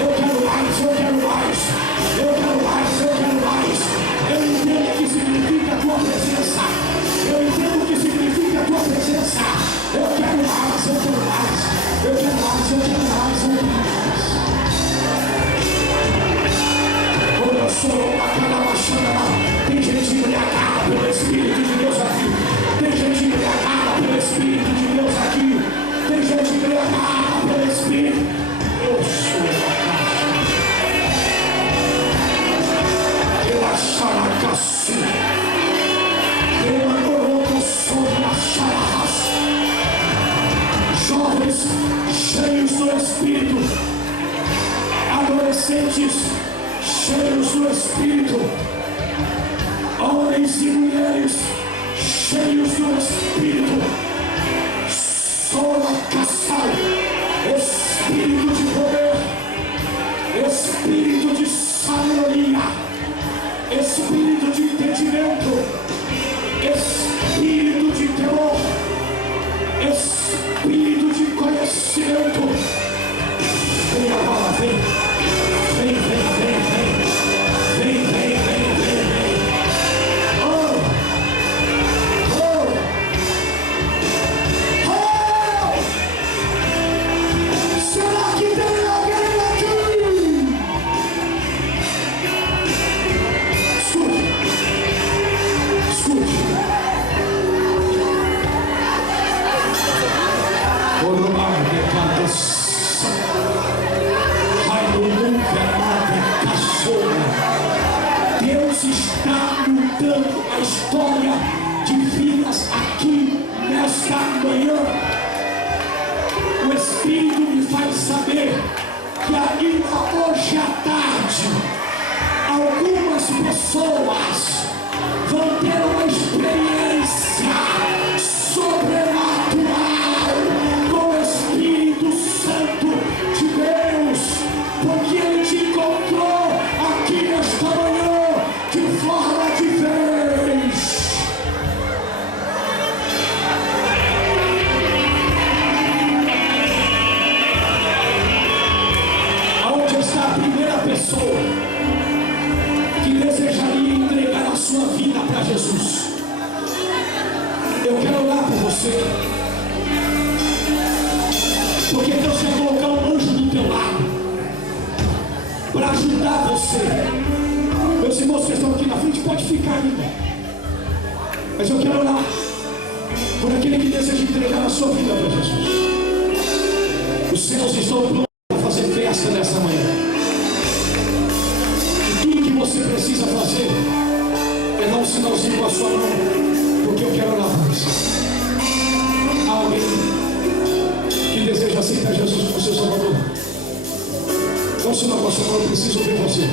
Eu quero mais. Eu quero mais. Eu quero mais. Eu quero mais. Eu entendo o que significa a tua presença. Eu entendo o que significa a tua presença. Eu quero mais. Eu quero mais. Eu quero mais. Eu quero mais. Eu quero mais. Quando eu sou a cada baixada, tem gente embriagada pelo Espírito de Deus aqui. Tem gente embriagada pelo Espírito de Deus aqui. Tem gente embriagada pelo Espírito. Eu sou a caixa. Eu achar a caçu. Eu agora sobre a charras. Jovens cheios do Espírito. Adolescentes cheios do Espírito. Homens e mulheres cheios do Espírito. Sola caçai. Espírito de poder. Espírito de sabedoria. Espírito de entendimento. Espírito de temor. Espírito de conhecimento. Vem agora, vem. Vem, vem, vem, vem. Vem, vem, vem, vem, vem. Oh! Oh! Oh! Será que tem alguém aqui? Escute. Escute. Deus está mudando a história de vidas aqui nesta manhã. O Espírito me faz saber que ainda hoje à tarde algumas pessoas vão ter uma experiência sobrenatural com o Espírito Santo de Deus, porque Ele te encontrou aqui nesta manhã de forma diferente. Aonde está a primeira pessoa que desejaria entregar a sua vida para Jesus? Eu quero orar por você, porque Deus quer colocar um anjo do teu lado para ajudar você Meus irmãos que estão aqui na frente, pode ficar ainda. Mas eu quero orar por aquele que deseja entregar a sua vida para Jesus. Os céus estão prontos para fazer festa nessa manhã. E tudo que você precisa fazer é dar um sinalzinho com a sua mão, porque eu quero orar por você. Há alguém que deseja aceitar Jesus como seu Salvador? Dá um sinal com a sua mão, eu preciso ver você.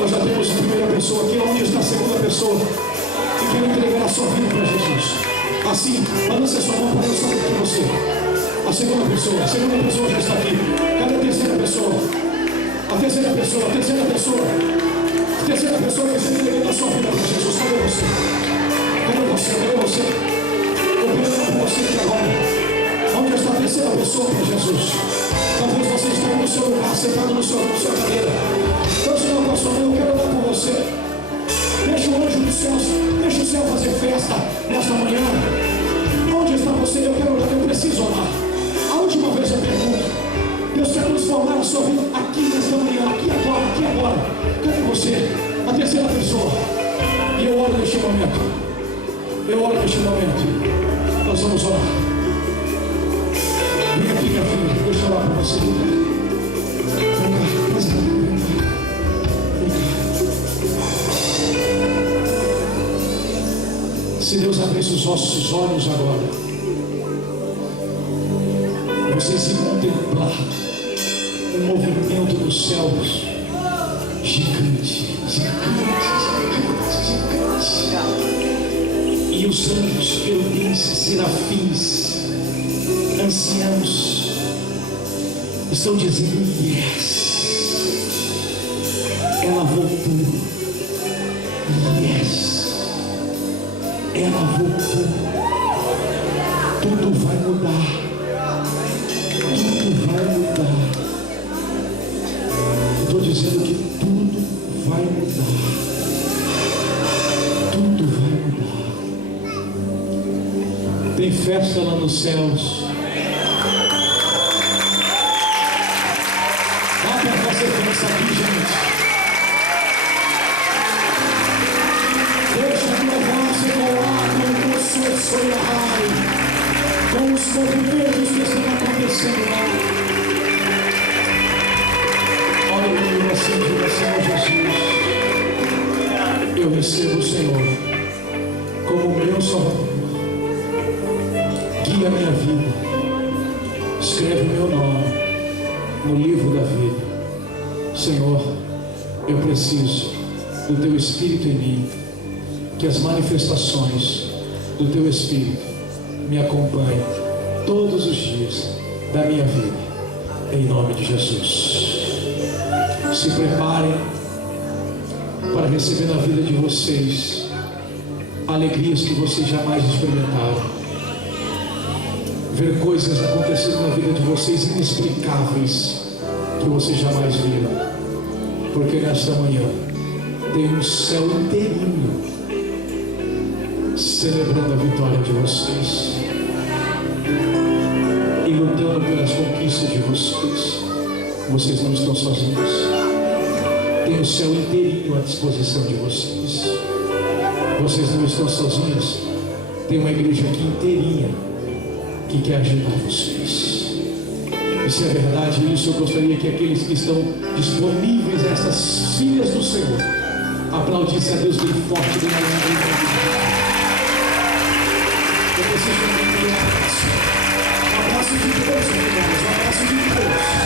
Nós já temos a primeira pessoa aqui, onde está a segunda pessoa que quer entregar a sua vida para Jesus. Assim, balance a sua mão para eu saber que você. A segunda pessoa já está aqui. Cadê a terceira pessoa? A terceira pessoa que está entregando a sua vida para Jesus. Cadê você? Cadê você? Eu quero orar por você aqui agora. Onde está a terceira pessoa para Jesus? Talvez você esteja no seu lugar, sentado na sua cadeira. Então, Senhor, com a sua mão, eu quero orar por você. Deixa o anjo dos céus, deixa o céu fazer festa nesta manhã. Onde está você? Eu quero orar, eu preciso orar. A última vez eu pergunto, Deus quer transformar a sua vida aqui nesta manhã, aqui agora. Cadê você? A terceira pessoa. E eu oro neste momento. Nós vamos orar. Vem aqui, minha filha, deixa eu orar para você. Vem cá. Se Deus abrisse os vossos olhos agora, vocês iam contemplar um movimento dos céus gigante. E os anjos, querubins, serafins, anciãos estão dizendo: yes, ela voltou. Yes, ela voltou. Tudo vai mudar. Estou dizendo que tudo vai mudar. Tem festa lá nos céus. Dá para fazer festa aqui, gente. Deixa a tua voz ecoar com os movimentos que estão acontecendo lá. Olha comigo assim, direção a Jesus. Eu recebo o Senhor como meu Salvador. Guia a minha vida, escreve o meu nome no livro da vida. Senhor, eu preciso do Teu Espírito em mim, que as manifestações do Teu Espírito me acompanhem todos os dias da minha vida, em nome de Jesus. Se preparem para receber na vida de vocês alegrias que vocês jamais experimentaram. Ver coisas acontecendo na vida de vocês inexplicáveis que vocês jamais viram, porque nesta manhã tem um céu inteirinho celebrando a vitória de vocês e lutando pelas conquistas de vocês. Vocês não estão sozinhos. Tem o céu inteirinho à disposição de vocês. Vocês não estão sozinhos. Tem uma igreja aqui inteirinha que quer ajudar vocês. E se é verdade isso, eu gostaria que aqueles que estão disponíveis, essas filhas do Senhor, aplaudissem a Deus bem forte, bem alegre. Eu preciso de um abraço de Deus, irmãos, um abraço de Deus.